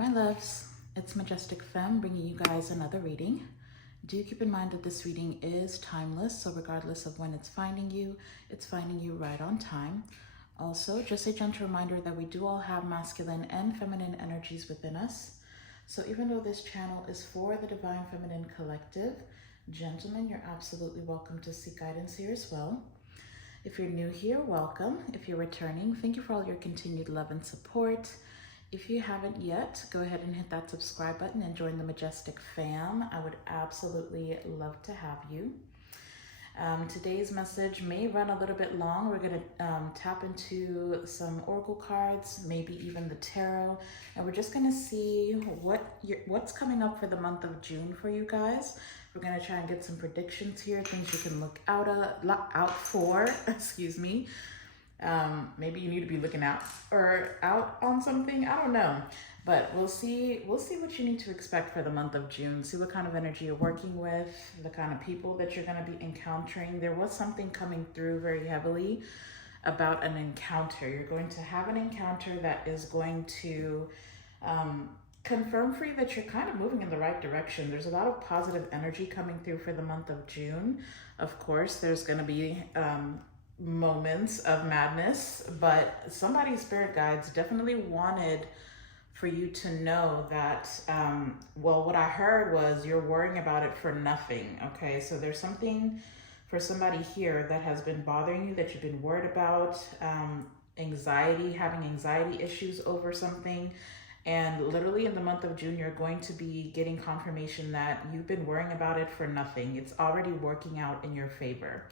my loves, it's Majestic Femme bringing you guys another reading. Do keep in mind that this reading is timeless, so regardless of when it's finding you right on time. Also, just a gentle reminder that we do all have masculine and feminine energies within us. So even though this channel is for the Divine Feminine Collective, gentlemen, you're absolutely welcome to seek guidance here as well. If you're new here, welcome. If you're returning, thank you for all your continued love and support. If you haven't yet, go ahead and hit that subscribe button and join the Majestic Fam. I would absolutely love to have you. Today's message may run a little bit long. We're going to tap into some oracle cards, maybe even the tarot, and we're just going to see what's coming up for the month of June for you guys. We're going to try and get some predictions here, things you can look out for, excuse me. Maybe you need to be looking out on something. I don't know, but we'll see what you need to expect for the month of June. See what kind of energy you're working with, the kind of people that you're going to be encountering. There was something coming through very heavily about an encounter. You're going to have an encounter that is going to confirm for you that you're kind of moving in the right direction. There's a lot of positive energy coming through for the month of June. Of course, there's going to be moments of madness, but somebody's spirit guides definitely wanted for you to know that well, what I heard was you're worrying about it for nothing. Okay, so there's something for somebody here that has been bothering you, that you've been worried about, having anxiety issues over something. And literally in the month of June, you're going to be getting confirmation that you've been worrying about it for nothing. It's already working out in your favor.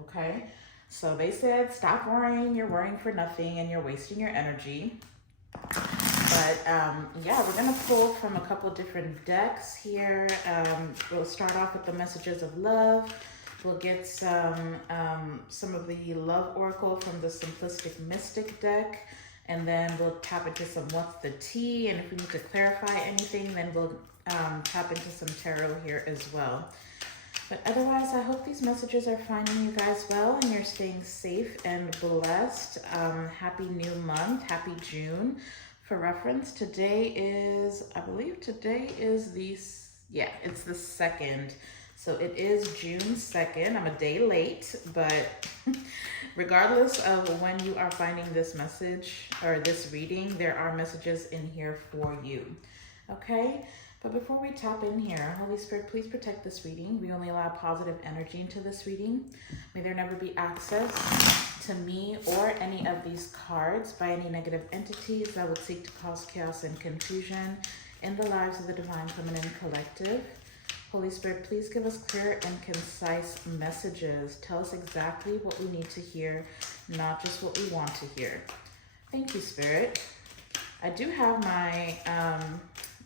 Okay, so they said, stop worrying, you're worrying for nothing and you're wasting your energy. But yeah, we're gonna pull from a couple different decks here. We'll start off with the messages of love. We'll get some of the love oracle from the Simplistic Mystic deck. And then we'll tap into some what's the tea. And if we need to clarify anything, then we'll tap into some tarot here as well. But otherwise, I hope these messages are finding you guys well and you're staying safe and blessed. Happy new month, happy June. For reference, today is, I believe today is it's the 2nd. So it is June 2nd. I'm a day late, but regardless of when you are finding this message or this reading, there are messages in here for you. Okay? But before we tap in here, Holy Spirit, please protect this reading. We only allow positive energy into this reading. May there never be access to me or any of these cards by any negative entities that would seek to cause chaos and confusion in the lives of the Divine Feminine Collective. Holy Spirit, please give us clear and concise messages. Tell us exactly what we need to hear, not just what we want to hear. Thank you, Spirit. I do have my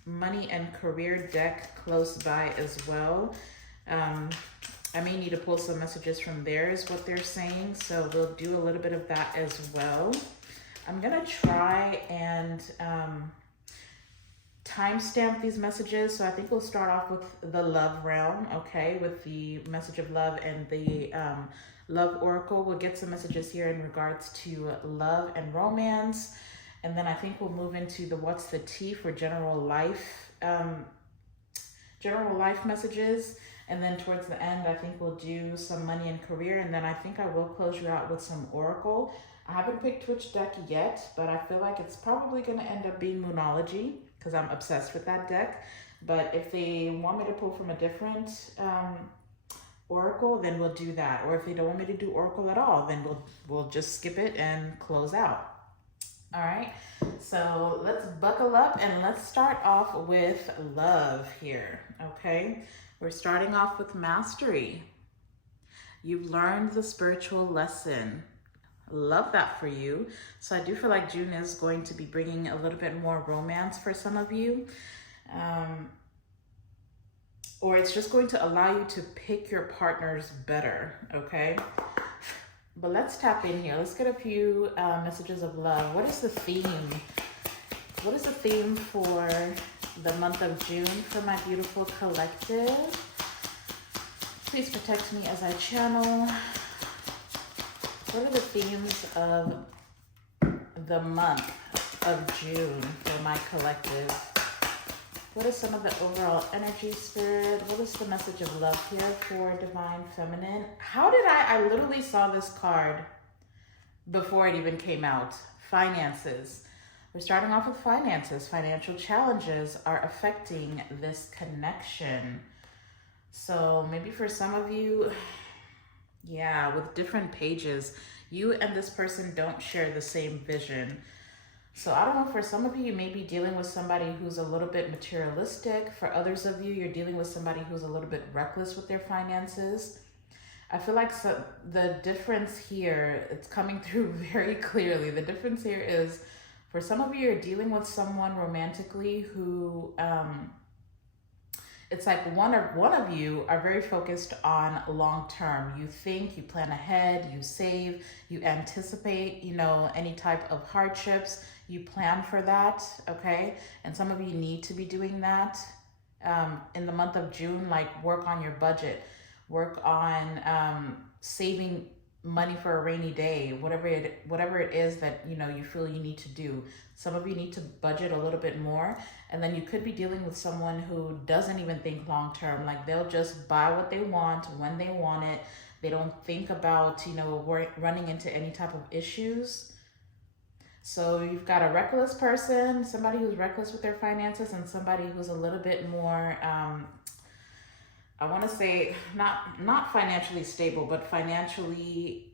money and career deck close by as well. I may need to pull some messages from there is what they're saying. So we'll do a little bit of that as well. I'm gonna try and timestamp these messages. So I think we'll start off with the love realm, okay, with the message of love and the love oracle. We'll get some messages here in regards to love and romance. And then I think we'll move into the what's the tea for general life messages. And then towards the end, I think we'll do some money and career. And then I think I will close you out with some oracle. I haven't picked which deck yet, but I feel like it's probably going to end up being Moonology because I'm obsessed with that deck. But if they want me to pull from a different oracle, then we'll do that. Or if they don't want me to do oracle at all, then we'll just skip it and close out. All right, so let's buckle up and let's start off with love here, okay? We're starting off with mastery. You've learned the spiritual lesson. Love that for you. So I do feel like June is going to be bringing a little bit more romance for some of you. Or it's just going to allow you to pick your partners better, okay? But let's tap in here. Let's get a few messages of love. What is the theme? What is the theme for the month of June for my beautiful collective? Please protect me as I channel. What are the themes of the month of June for my collective? What is some of the overall energy, Spirit? What is the message of love here for Divine Feminine? How did I literally saw this card before it even came out. Finances. We're starting off with finances. Financial challenges are affecting this connection. So maybe for some of you, yeah, with different pages, you and this person don't share the same vision. So I don't know, for some of you, you may be dealing with somebody who's a little bit materialistic. For others of you, you're dealing with somebody who's a little bit reckless with their finances. I feel like the difference here, it's coming through very clearly. The difference here is, for some of you, you're dealing with someone romantically who, it's like one of you are very focused on long term. You think, you plan ahead, you save, you anticipate, any type of hardships. You plan for that, okay? And some of you need to be doing that in the month of June, like work on your budget, work on saving money for a rainy day, whatever it is that you feel you need to do. Some of you need to budget a little bit more, and then you could be dealing with someone who doesn't even think long term. Like, they'll just buy what they want when they want it. They don't think about running into any type of issues. So you've got a reckless person, somebody who's reckless with their finances, and somebody who's a little bit more I want to say not financially stable, but financially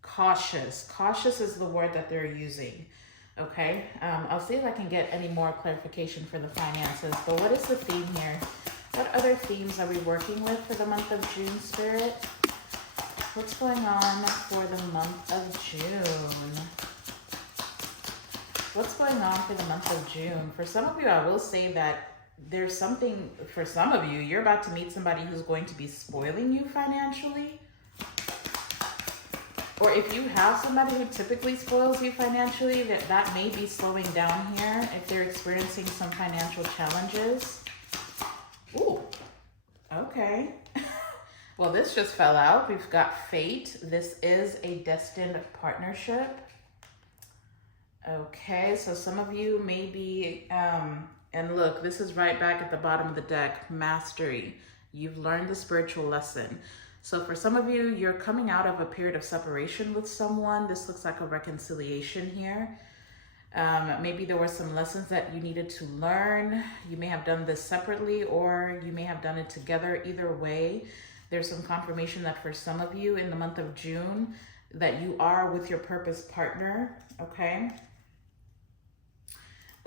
cautious. Cautious is the word that they're using. Okay. I'll see if I can get any more clarification for the finances. But what is the theme here? What other themes are we working with for the month of June, Spirit? What's going on for the month of June? What's going on for the month of June? For some of you, I will say that there's something, for some of you, you're about to meet somebody who's going to be spoiling you financially. Or if you have somebody who typically spoils you financially, that may be slowing down here if they're experiencing some financial challenges. Ooh, okay. Well, this just fell out. We've got fate. This is a destined partnership. Okay, so some of you may be, and look, this is right back at the bottom of the deck, mastery. You've learned the spiritual lesson. So for some of you, you're coming out of a period of separation with someone. This looks like a reconciliation here. Maybe there were some lessons that you needed to learn. You may have done this separately, or you may have done it together. Either way, there's some confirmation that for some of you in the month of June, that you are with your purpose partner, okay?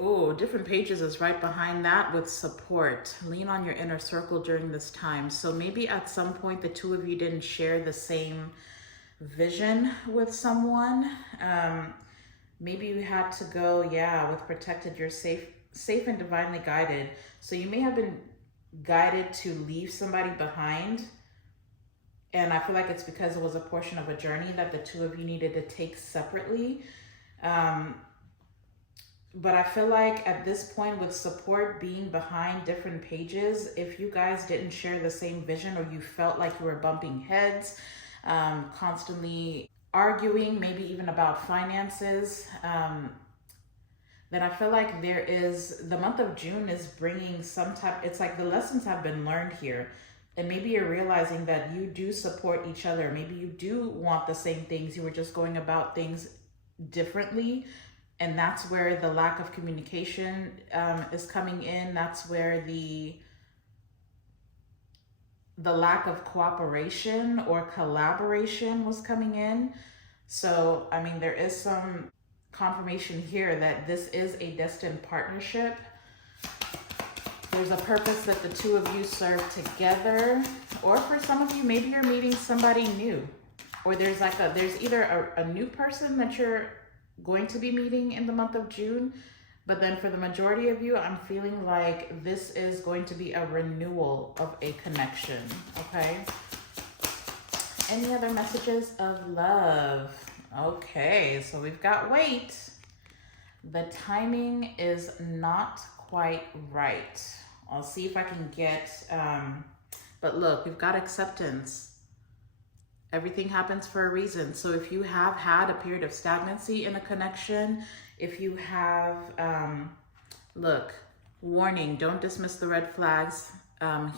Oh, different pages is right behind that with support. Lean on your inner circle during this time. So maybe at some point, the two of you didn't share the same vision with someone. Maybe you had to go, with protected, you're safe and divinely guided. So you may have been guided to leave somebody behind. And I feel like it's because it was a portion of a journey that the two of you needed to take separately. But I feel like at this point, with support being behind different pages, if you guys didn't share the same vision, or you felt like you were bumping heads, constantly arguing, maybe even about finances, then I feel like the month of June is bringing some type, it's like the lessons have been learned here. And maybe you're realizing that you do support each other. Maybe you do want the same things. You were just going about things differently. And that's where the lack of communication is coming in. That's where the lack of cooperation or collaboration was coming in. So, I mean, there is some confirmation here that this is a destined partnership. There's a purpose that the two of you serve together. Or for some of you, maybe you're meeting somebody new. Or there's either a new person that you're going to be meeting in the month of June, but then for the majority of you, I'm feeling like this is going to be a renewal of a connection, okay? Any other messages of love? Okay, so we've got wait. The timing is not quite right. I'll see if I can get, but look, we've got acceptance. Everything happens for a reason. So if you have had a period of stagnancy in a connection, if you have, look, Warning, don't dismiss the red flags.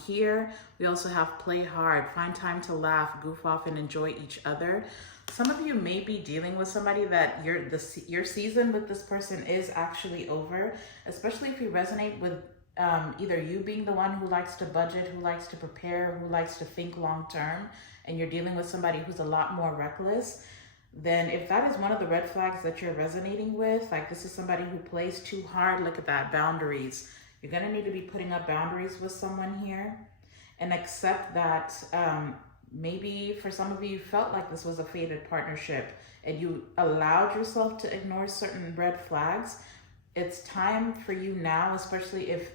Here, we also have play hard, find time to laugh, goof off, and enjoy each other. Some of you may be dealing with somebody that your season with this person is actually over, especially if you resonate with either you being the one who likes to budget, who likes to prepare, who likes to think long term, and you're dealing with somebody who's a lot more reckless. Then if that is one of the red flags that you're resonating with, like this is somebody who plays too hard, look at that, boundaries. You're going to need to be putting up boundaries with someone here, and accept that maybe for some of you, you felt like this was a fated partnership and you allowed yourself to ignore certain red flags. It's time for you now, especially if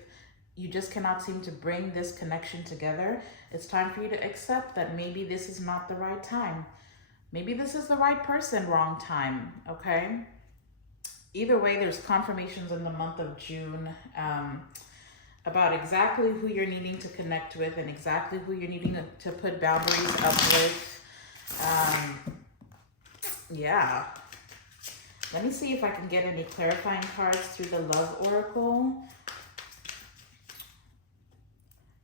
you just cannot seem to bring this connection together. It's time for you to accept that maybe this is not the right time. Maybe this is the right person, wrong time, okay? Either way, there's confirmations in the month of June about exactly who you're needing to connect with and exactly who you're needing to put boundaries up with. Yeah. Let me see if I can get any clarifying cards through the Love Oracle.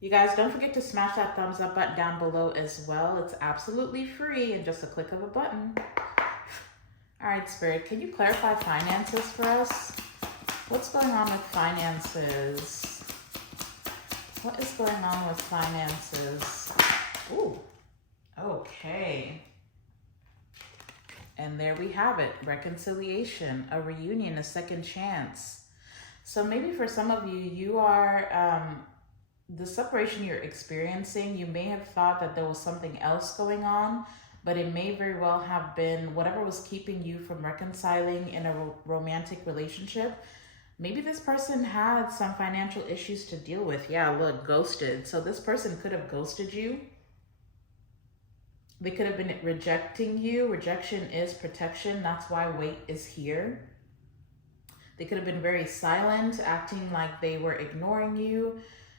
You guys, don't forget to smash that thumbs up button down below as well. It's absolutely free and just a click of a button. All right, Spirit, can you clarify finances for us? What's going on with finances? What is going on with finances? Ooh, okay. And there we have it, reconciliation, a reunion, a second chance. So maybe for some of you, you are, the separation you're experiencing, you may have thought that there was something else going on, but it may very well have been whatever was keeping you from reconciling in a romantic relationship. Maybe this person had some financial issues to deal with. Yeah, look, ghosted. So this person could have ghosted you. They could have been rejecting you. Rejection is protection. That's why weight is here. They could have been very silent, acting like they were ignoring you.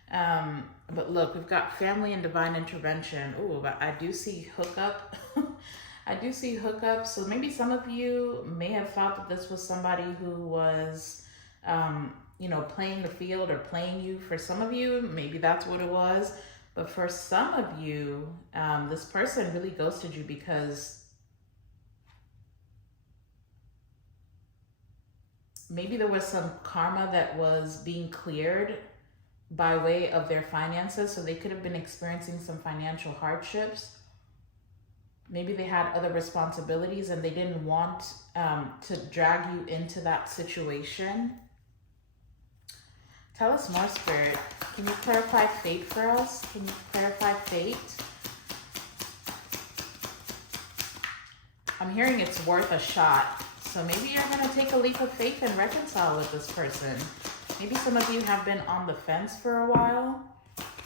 But look, we've got family and divine intervention. Oh, but I do see hookup. I do see hookup. So maybe some of you may have thought that this was somebody who was, you know, playing the field or playing you. For some of you, maybe that's what it was. But for some of you, this person really ghosted you because maybe there was some karma that was being cleared by way of their finances. So they could have been experiencing some financial hardships. Maybe they had other responsibilities and they didn't want to drag you into that situation. Tell us more, Spirit. Can you clarify fate for us? Can you clarify fate? I'm hearing it's worth a shot. So maybe you're going to take a leap of faith and reconcile with this person. Maybe some of you have been on the fence for a while,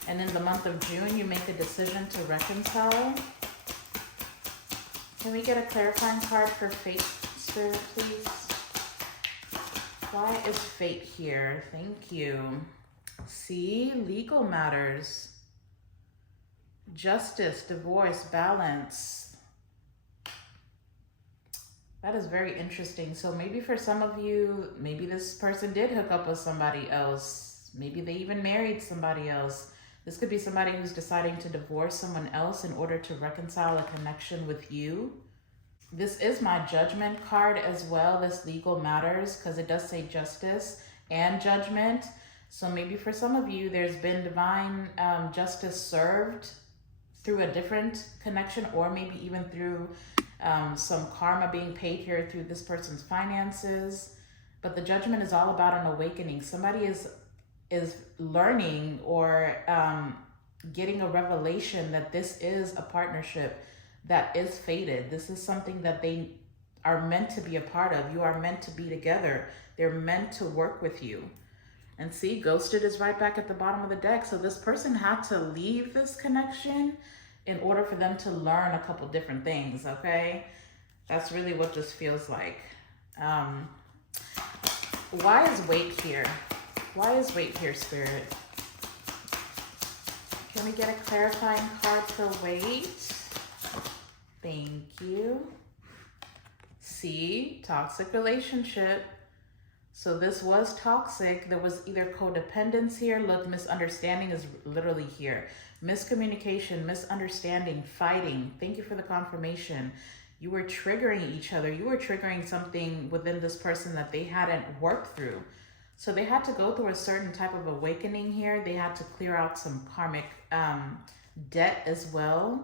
and in the month of June, you make a decision to reconcile. Can we get a clarifying card for fate, Spirit, please? Why is fate here? Thank you. See, legal matters, justice, divorce, balance. That is very interesting. So maybe for some of you, maybe this person did hook up with somebody else. Maybe they even married somebody else. This could be somebody who's deciding to divorce someone else in order to reconcile a connection with you. This is my judgment card as well, this legal matters, because it does say justice and judgment. So maybe for some of you, there's been divine justice served through a different connection, or maybe even through some karma being paid here through this person's finances. But the judgment is all about an awakening. Somebody is learning or getting a revelation that this is a partnership that is fated. This is something that they are meant to be a part of. You are meant to be together. They're meant to work with you. And see, ghosted is right back at the bottom of the deck. So this person had to leave this connection in order for them to learn a couple different things, okay? That's really what this feels like. Why is weight here? Why is weight here, Spirit? Can we get a clarifying card for weight? Thank you. See, toxic relationship. So So this was toxic. There was either codependence here. Look, misunderstanding is literally here. Miscommunication, misunderstanding, fighting. Thank you for the confirmation. You were triggering each other. You were triggering something within this person that they hadn't worked through. So they had to go through a certain type of awakening here. They had to clear out some karmic debt as well.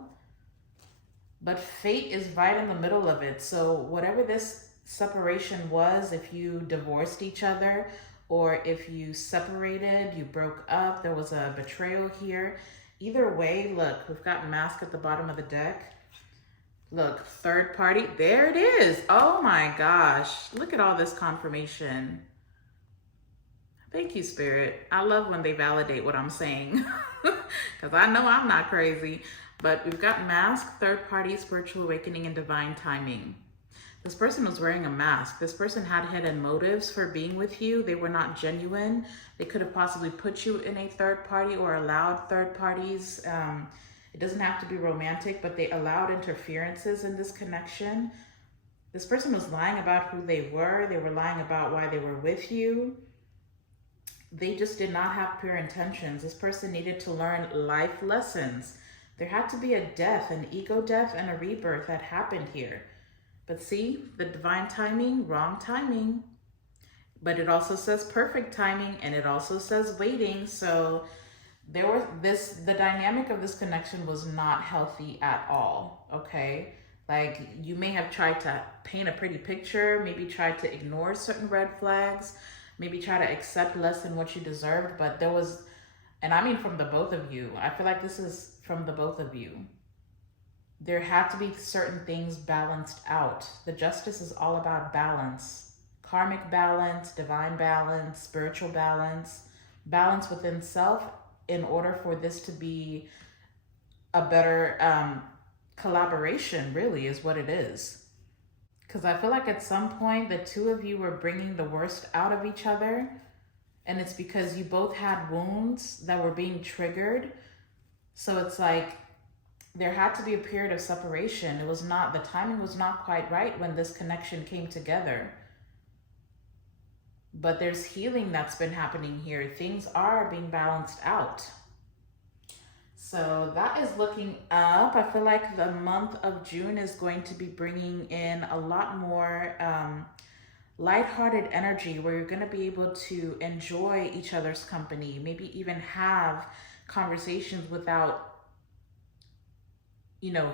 But fate is right in the middle of it. So whatever this separation was, if you divorced each other or if you separated, you broke up, there was a betrayal here. Either way, look, we've got mask at the bottom of the deck. Look, third party, there it is. Oh my gosh, look at all this confirmation. Thank you, Spirit. I love when they validate what I'm saying because I know I'm not crazy. But we've got mask, third party, spiritual awakening, and divine timing. This person was wearing a mask. This person had hidden motives for being with you. They were not genuine. They could have possibly put you in a third party or allowed third parties. It doesn't have to be romantic, but they allowed interferences in this connection. This person was lying about who they were. They were lying about why they were with you. They just did not have pure intentions. This person needed to learn life lessons. There had to be a death, an ego death, and a rebirth that happened here. But see, the divine timing, wrong timing. But it also says perfect timing, and it also says waiting. So the dynamic of this connection was not healthy at all, okay? Like, you may have tried to paint a pretty picture, maybe tried to ignore certain red flags, maybe try to accept less than what you deserved, but there was, and I mean from the both of you, I feel like this is from the both of you. There had to be certain things balanced out. The justice is all about balance. Karmic balance, divine balance, spiritual balance, balance within self in order for this to be a better collaboration, really, is what it is. Because I feel like at some point, the two of you were bringing the worst out of each other. And it's because you both had wounds that were being triggered. So it's like, there had to be a period of separation. It was not, the timing was not quite right when this connection came together. But there's healing that's been happening here. Things are being balanced out. So that is looking up. I feel like the month of June is going to be bringing in a lot more lighthearted energy where you're going to be able to enjoy each other's company, maybe even have conversations without,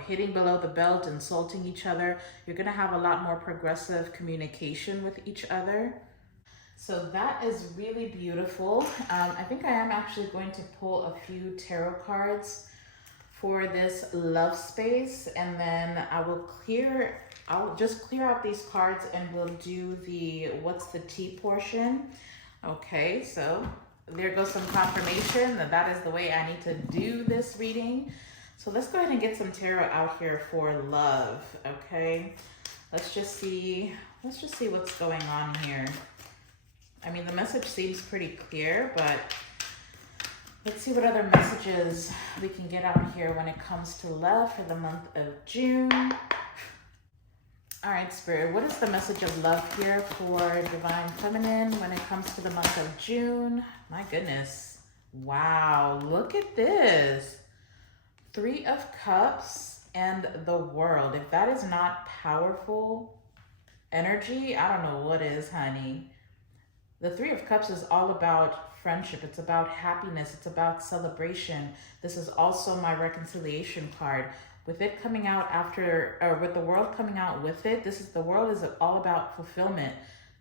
hitting below the belt, insulting each other. You're going to have a lot more progressive communication with each other. So that is really beautiful. I think I am actually going to pull a few tarot cards for this love space, and then I'll just clear out these cards and we'll do the what's the tea portion. Okay, so there goes some confirmation that is the way I need to do this reading. So let's go ahead and get some tarot out here for love, okay? Let's just see what's going on here. I mean, the message seems pretty clear, but let's see what other messages we can get out here when it comes to love for the month of June. All right, Spirit, what is the message of love here for Divine Feminine when it comes to the month of June? My goodness. Wow, look at this. 3 of Cups and the World. If that is not powerful energy, I don't know what is, honey. The 3 of Cups is all about friendship. It's about happiness. It's about celebration. This is also my reconciliation card. With it coming out with the World coming out with it, the World is all about fulfillment,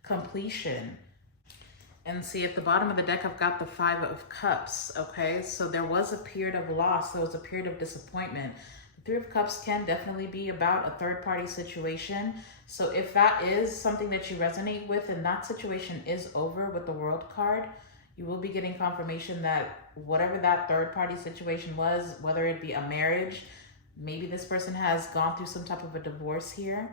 completion. And see, at the bottom of the deck, I've got the 5 of Cups, okay? So there was a period of loss. There was a period of disappointment. The 3 of Cups can definitely be about a third-party situation. So if that is something that you resonate with and that situation is over with the World card, you will be getting confirmation that whatever that third-party situation was, whether it be a marriage, maybe this person has gone through some type of a divorce here.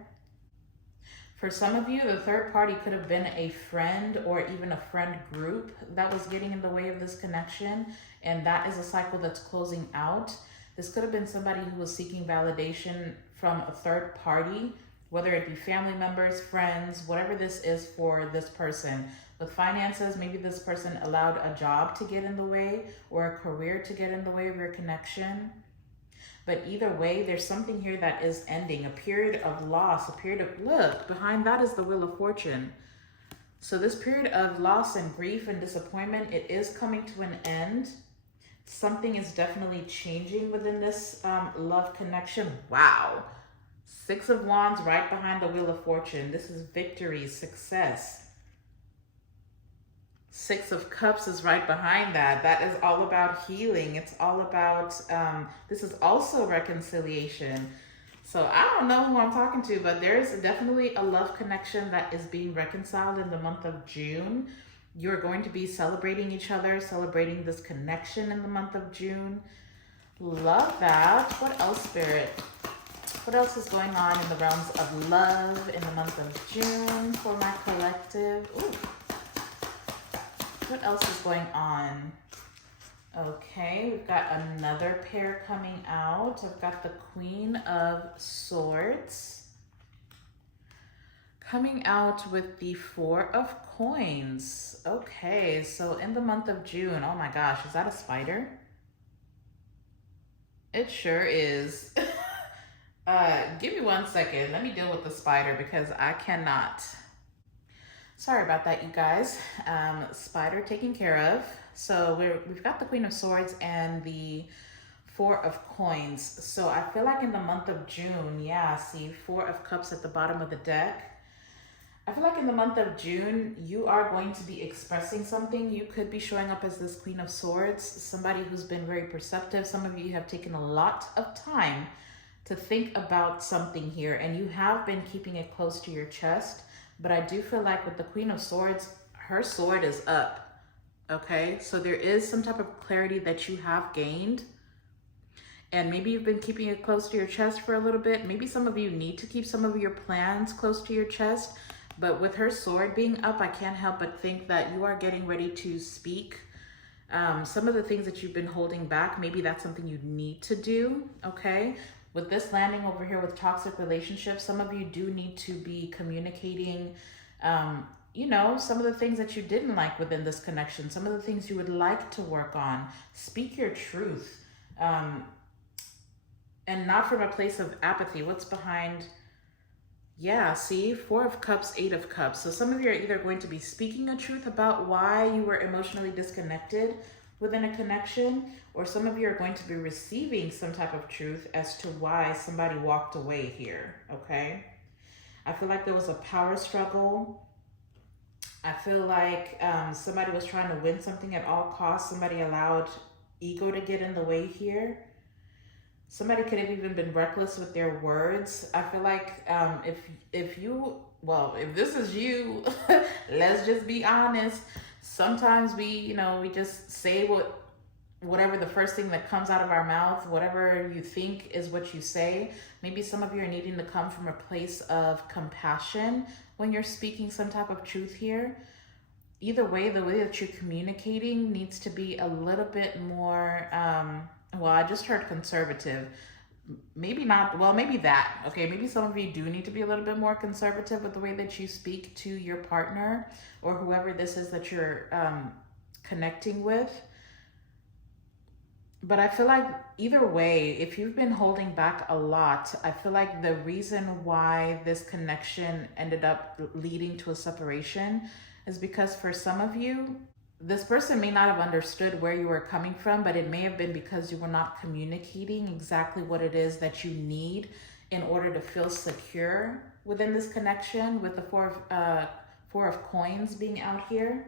For some of you, the third party could have been a friend or even a friend group that was getting in the way of this connection, and that is a cycle that's closing out. This could have been somebody who was seeking validation from a third party, whether it be family members, friends, whatever this is for this person. With finances, maybe this person allowed a job to get in the way or a career to get in the way of your connection. But either way, there's something here that is ending, a period of loss, a period of, look, behind that is the Wheel of Fortune. So this period of loss and grief and disappointment, it is coming to an end. Something is definitely changing within this love connection. Wow. Six of Wands right behind the Wheel of Fortune. This is victory, success. Six of Cups is right behind that. That is all about healing. It's all about, this is also reconciliation. So I don't know who I'm talking to, but there's definitely a love connection that is being reconciled in the month of June. You're going to be celebrating each other, celebrating this connection in the month of June. Love that. What else, Spirit? What else is going on in the realms of love in the month of June for my collective? Ooh. What else is going on? Okay, we've got another pair coming out. I've got the Queen of Swords coming out with the Four of Coins. Okay, so in the month of June, oh my gosh, is that a spider? It sure is. Give me 1 second. Let me deal with the spider because I cannot. Sorry about that, you guys. Spider taken care of. So we've got the Queen of Swords and the Four of Coins. So I feel like in the month of June, yeah, see, Four of Cups at the bottom of the deck. I feel like in the month of June, you are going to be expressing something. You could be showing up as this Queen of Swords, somebody who's been very perceptive. Some of you have taken a lot of time to think about something here, and you have been keeping it close to your chest. But I do feel like with the Queen of Swords, her sword is up, okay? So there is some type of clarity that you have gained. And maybe you've been keeping it close to your chest for a little bit. Maybe some of you need to keep some of your plans close to your chest. But with her sword being up, I can't help but think that you are getting ready to speak. Some of the things that you've been holding back, maybe that's something you need to do, okay? With this landing over here with toxic relationships, some of you do need to be communicating, you know, some of the things that you didn't like within this connection, some of the things you would like to work on. Speak your truth, and not from a place of apathy. What's behind? Yeah, see, Four of Cups, Eight of Cups. So some of you are either going to be speaking a truth about why you were emotionally disconnected within a connection, or some of you are going to be receiving some type of truth as to why somebody walked away here, okay? I feel like there was a power struggle. I feel like somebody was trying to win something at all costs. Somebody allowed ego to get in the way here. Somebody could have even been reckless with their words. I feel like if this is you, let's just be honest. Sometimes we just say whatever the first thing that comes out of our mouth, whatever you think is what you say. Maybe some of you are needing to come from a place of compassion when you're speaking some type of truth here. Either way, the way that you're communicating needs to be a little bit more, well, I just heard conservative. Maybe not, well, maybe that. Okay, maybe some of you do need to be a little bit more conservative with the way that you speak to your partner or whoever this is that you're connecting with. But I feel like either way, if you've been holding back a lot, I feel like the reason why this connection ended up leading to a separation is because for some of you, this person may not have understood where you were coming from, but it may have been because you were not communicating exactly what it is that you need in order to feel secure within this connection, with the Four of Coins being out here.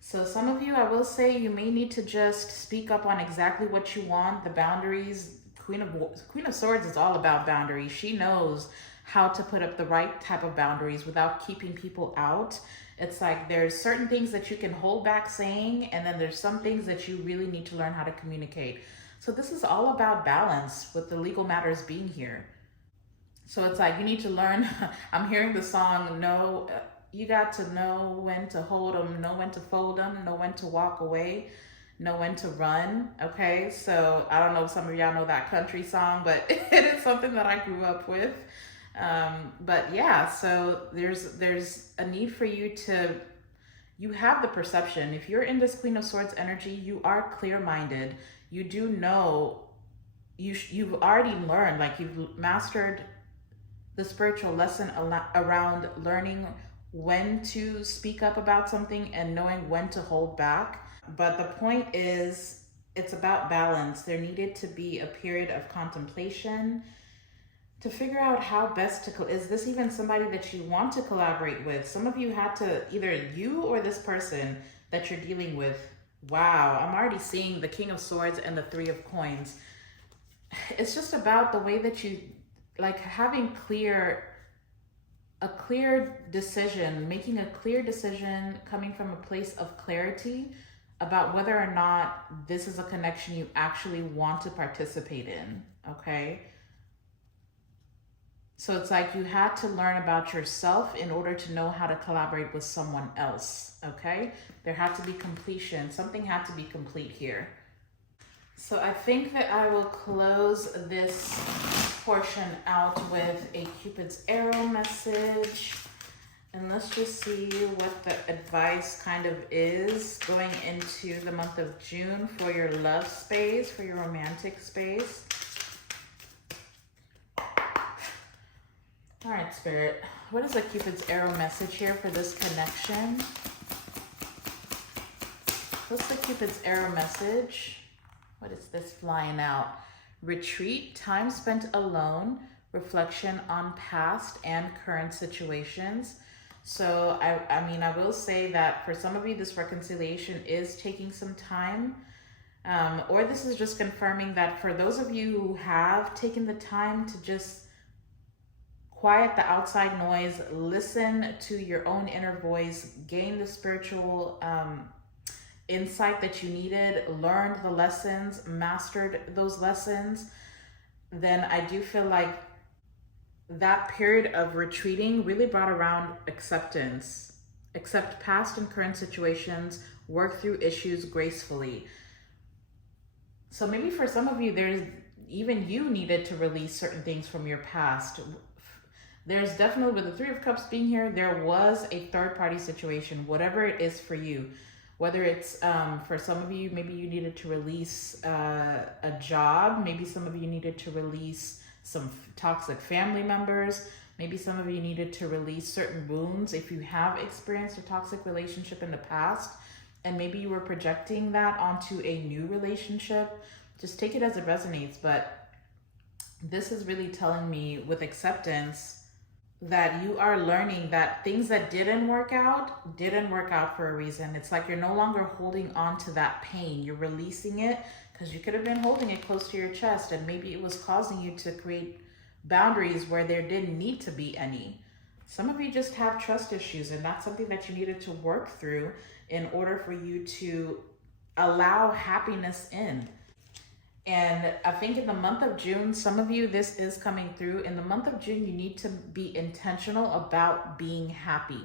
So some of you, I will say, you may need to just speak up on exactly what you want, the boundaries. Queen of Swords is all about boundaries. She knows how to put up the right type of boundaries without keeping people out. It's like there's certain things that you can hold back saying, and then there's some things that you really need to learn how to communicate. So this is all about balance with the legal matters being here. So it's like you need to learn. I'm hearing the song, no, you got to know when to hold them, know when to fold them, know when to walk away, know when to run, okay? So I don't know if some of y'all know that country song, but it is something that I grew up with. But yeah, so there's a need for you to you have the perception. If you're in this Queen of Swords energy, you are clear-minded. You do know, you've already learned, like you've mastered the spiritual lesson around learning when to speak up about something and knowing when to hold back. But the point is, it's about balance. There needed to be a period of contemplation to figure out how best to, is this even somebody that you want to collaborate with? Some of you had to, either you or this person that you're dealing with. Wow, I'm already seeing the King of Swords and the Three of Coins. It's just about the way that you, like having a clear decision, making a clear decision coming from a place of clarity about whether or not this is a connection you actually want to participate in, okay? So it's like you had to learn about yourself in order to know how to collaborate with someone else, okay? There had to be completion. Something had to be complete here. So I think that I will close this portion out with a Cupid's arrow message. And let's just see what the advice kind of is going into the month of June for your love space, for your romantic space. All right, Spirit, what is the Cupid's arrow message here for this connection? What's the Cupid's arrow message? What is this flying out? Retreat, time spent alone, reflection on past and current situations. So I mean, I will say that for some of you, this reconciliation is taking some time. Or this is just confirming that for those of you who have taken the time to just quiet the outside noise, listen to your own inner voice, gain the spiritual insight that you needed, learned the lessons, mastered those lessons, then I do feel like that period of retreating really brought around acceptance. Accept past and current situations, work through issues gracefully. So maybe for some of you, even you needed to release certain things from your past. There's definitely, with the Three of Cups being here, there was a third-party situation, whatever it is for you. Whether it's, for some of you, maybe you needed to release a job. Maybe some of you needed to release some toxic family members. Maybe some of you needed to release certain wounds if you have experienced a toxic relationship in the past. And maybe you were projecting that onto a new relationship. Just take it as it resonates. But this is really telling me with acceptance that you are learning that things that didn't work out for a reason. It's like you're no longer holding on to that pain. You're releasing it because you could have been holding it close to your chest, and maybe it was causing you to create boundaries where there didn't need to be any. Some of you just have trust issues, and that's something that you needed to work through in order for you to allow happiness in. And I think in the month of June, some of you, this is coming through. In the month of June, you need to be intentional about being happy.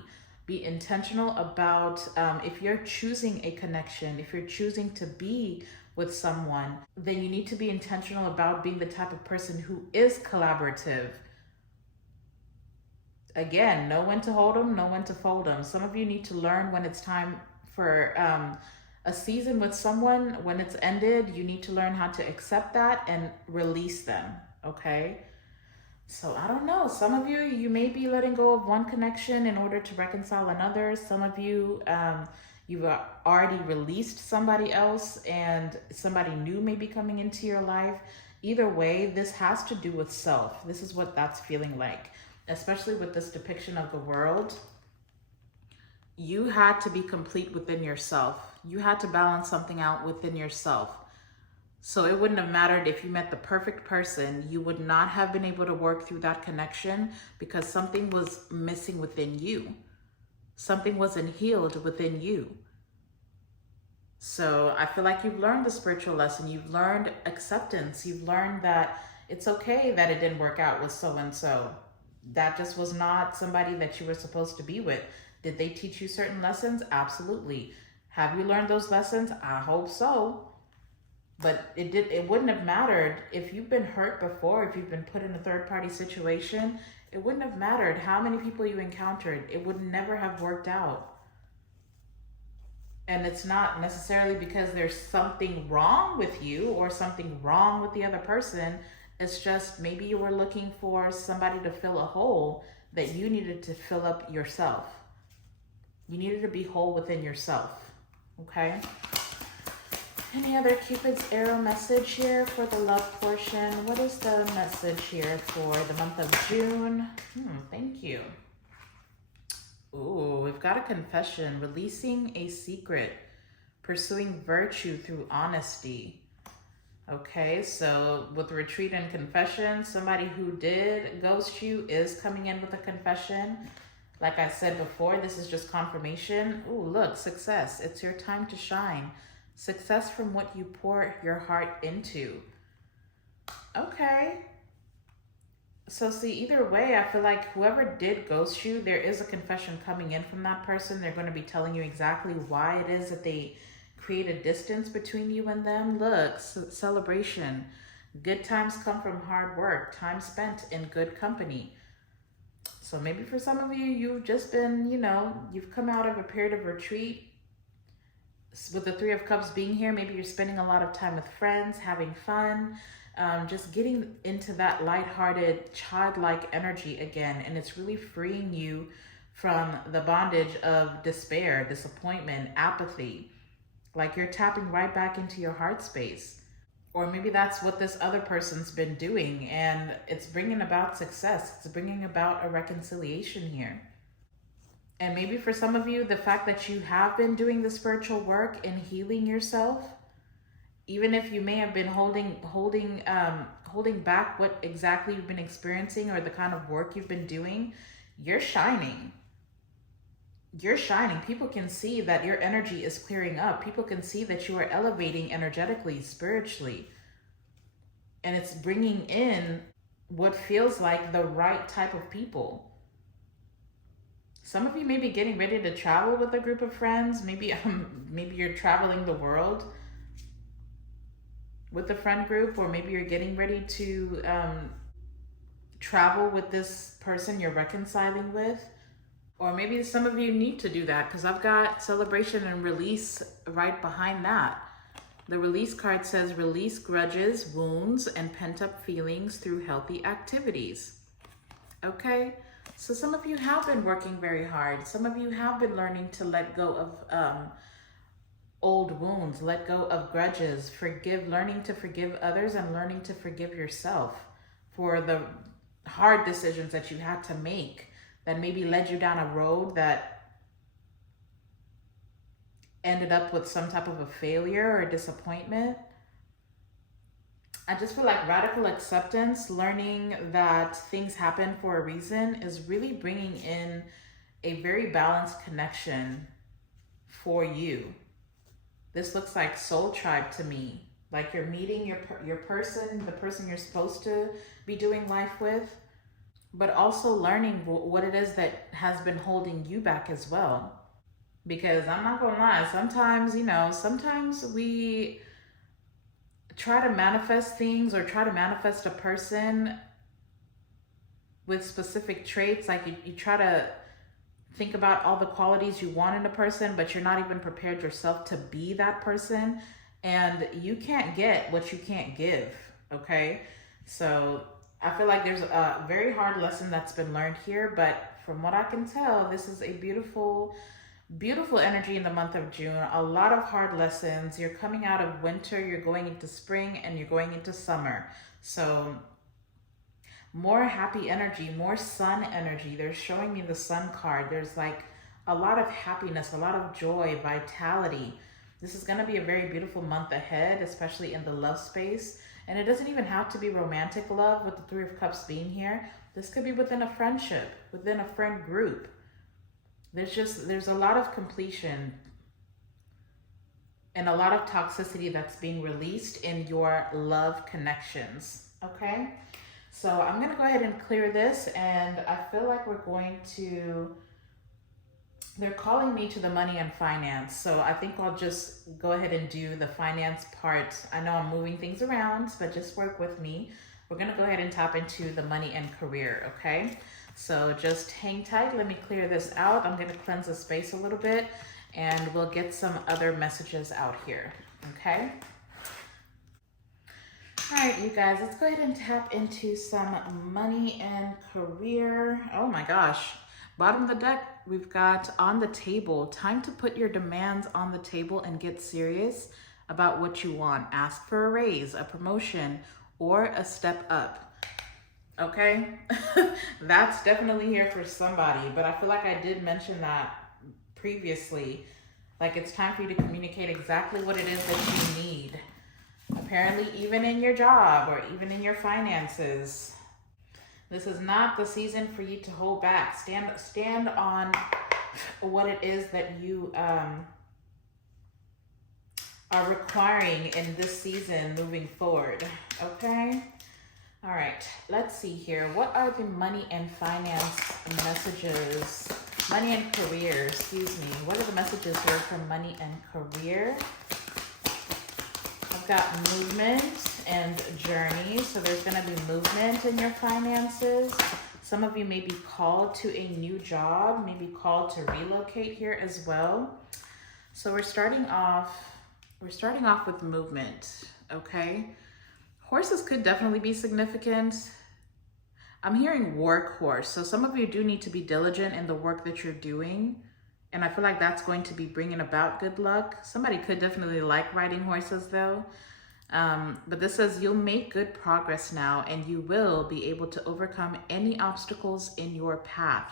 Be intentional about, if you're choosing a connection, if you're choosing to be with someone, then you need to be intentional about being the type of person who is collaborative. Again, know when to hold them, know when to fold them. Some of you need to learn when it's time for a season with someone. When it's ended, you need to learn how to accept that and release them, okay? So I don't know. Some of you, you may be letting go of one connection in order to reconcile another. Some of you, you've already released somebody else and somebody new may be coming into your life. Either way, this has to do with self. This is what that's feeling like, especially with this depiction of the world. You had to be complete within yourself. You had to balance something out within yourself. So it wouldn't have mattered if you met the perfect person. You would not have been able to work through that connection because something was missing within you. Something wasn't healed within you. So I feel like you've learned the spiritual lesson. You've learned acceptance. You've learned that it's okay that it didn't work out with so-and-so. That just was not somebody that you were supposed to be with. Did they teach you certain lessons? Absolutely. Have you learned those lessons? I hope so. But it wouldn't have mattered if you've been hurt before, if you've been put in a third-party situation. It wouldn't have mattered how many people you encountered. It would never have worked out. And it's not necessarily because there's something wrong with you or something wrong with the other person. It's just maybe you were looking for somebody to fill a hole that you needed to fill up yourself. You needed to be whole within yourself, okay? Any other Cupid's arrow message here for the love portion? What is the message here for the month of June? Thank you. Ooh, we've got a confession. Releasing a secret. Pursuing virtue through honesty. Okay, so with retreat and confession, somebody who did ghost you is coming in with a confession. Like I said before, this is just confirmation. Ooh, look, success. It's your time to shine. Success from what you pour your heart into. Okay. So see, either way, I feel like whoever did ghost you, there is a confession coming in from that person. They're going to be telling you exactly why it is that they create a distance between you and them. Look, celebration. Good times come from hard work. Time spent in good company. So maybe for some of you, you've just been, you've come out of a period of retreat. With the Three of Cups being here, maybe you're spending a lot of time with friends, having fun, just getting into that lighthearted, childlike energy again. And it's really freeing you from the bondage of despair, disappointment, apathy. Like you're tapping right back into your heart space. Or maybe that's what this other person's been doing, and it's bringing about success. It's bringing about a reconciliation here. And maybe for some of you, the fact that you have been doing the spiritual work and healing yourself, even if you may have been holding back what exactly you've been experiencing or the kind of work you've been doing, you're shining. You're shining. People can see that your energy is clearing up. People can see that you are elevating energetically, spiritually. And it's bringing in what feels like the right type of people. Some of you may be getting ready to travel with a group of friends. Maybe you're traveling the world with a friend group, or maybe you're getting ready to travel with this person you're reconciling with. Or maybe some of you need to do that, because I've got celebration and release right behind that. The release card says release grudges, wounds, and pent-up feelings through healthy activities. Okay? So some of you have been working very hard. Some of you have been learning to let go of old wounds, let go of grudges, learning to forgive others, and learning to forgive yourself for the hard decisions that you had to make that maybe led you down a road that ended up with some type of a failure or disappointment. I just feel like radical acceptance, learning that things happen for a reason, is really bringing in a very balanced connection for you. This looks like soul tribe to me. Like you're meeting your person, the person you're supposed to be doing life with, but also learning what it is that has been holding you back as well. Because I'm not gonna lie, sometimes we try to manifest things or try to manifest a person with specific traits. Like you try to think about all the qualities you want in a person, but you're not even prepared yourself to be that person. And you can't get what you can't give, okay? So I feel like there's a very hard lesson that's been learned here, but from what I can tell, this is a beautiful, beautiful energy in the month of June. A lot of hard lessons. You're coming out of winter, you're going into spring, and you're going into summer. So more happy energy, more sun energy. They're showing me the sun card. There's like a lot of happiness, a lot of joy, vitality. This is going to be a very beautiful month ahead, especially in the love space. And it doesn't even have to be romantic love with the Three of Cups being here. This could be within a friendship, within a friend group. There's a lot of completion and a lot of toxicity that's being released in your love connections, okay? So I'm going to go ahead and clear this, and I feel like we're going to, they're calling me to the money and finance. So I think I'll just go ahead and do the finance part. I know I'm moving things around, but just work with me. We're going to go ahead and tap into the money and career, okay? So just hang tight. Let me clear this out. I'm going to cleanse the space a little bit. and we'll get some other messages out here, okay? All right, you guys, let's go ahead and tap into some money and career. Oh my gosh. Bottom of the deck, we've got on the table. Time to put your demands on the table and get serious about what you want. Ask for a raise, a promotion, or a step up. Okay? That's definitely here for somebody, but I feel like I did mention that previously. Like, it's time for you to communicate exactly what it is that you need. Apparently, even in your job or even in your finances. This is not the season for you to hold back. Stand on what it is that you are requiring in this season moving forward, okay? All right, let's see here. What are the money and finance messages? Money and career, excuse me. What are the messages here for money and career? I've got movement and journey. So there's going to be movement in your finances. Some of you may be called to a new job, maybe called to relocate here as well. So we're starting off with movement, okay? Horses could definitely be significant. I'm hearing workhorse. So some of you do need to be diligent in the work that you're doing. And I feel like that's going to be bringing about good luck. Somebody could definitely like riding horses though. But this says you'll make good progress now and you will be able to overcome any obstacles in your path.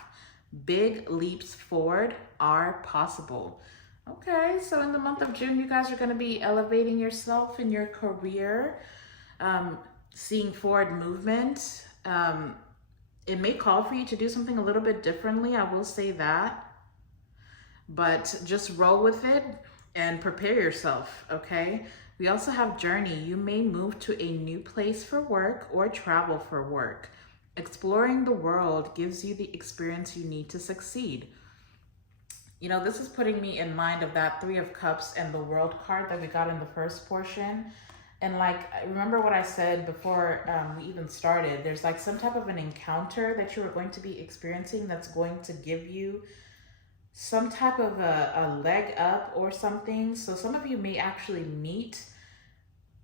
Big leaps forward are possible. Okay, so in the month of June, you guys are going to be elevating yourself in your career, seeing forward movement. It may call for you to do something a little bit differently, I will say that. But just roll with it and prepare yourself, okay? We also have journey. You may move to a new place for work or travel for work. Exploring the world gives you the experience you need to succeed. You know, this is putting me in mind of that 3 of Cups and the World card that we got in the first portion. And like, remember what I said before we even started, there's like some type of an encounter that you are going to be experiencing that's going to give you some type of a leg up or something. So some of you may actually meet.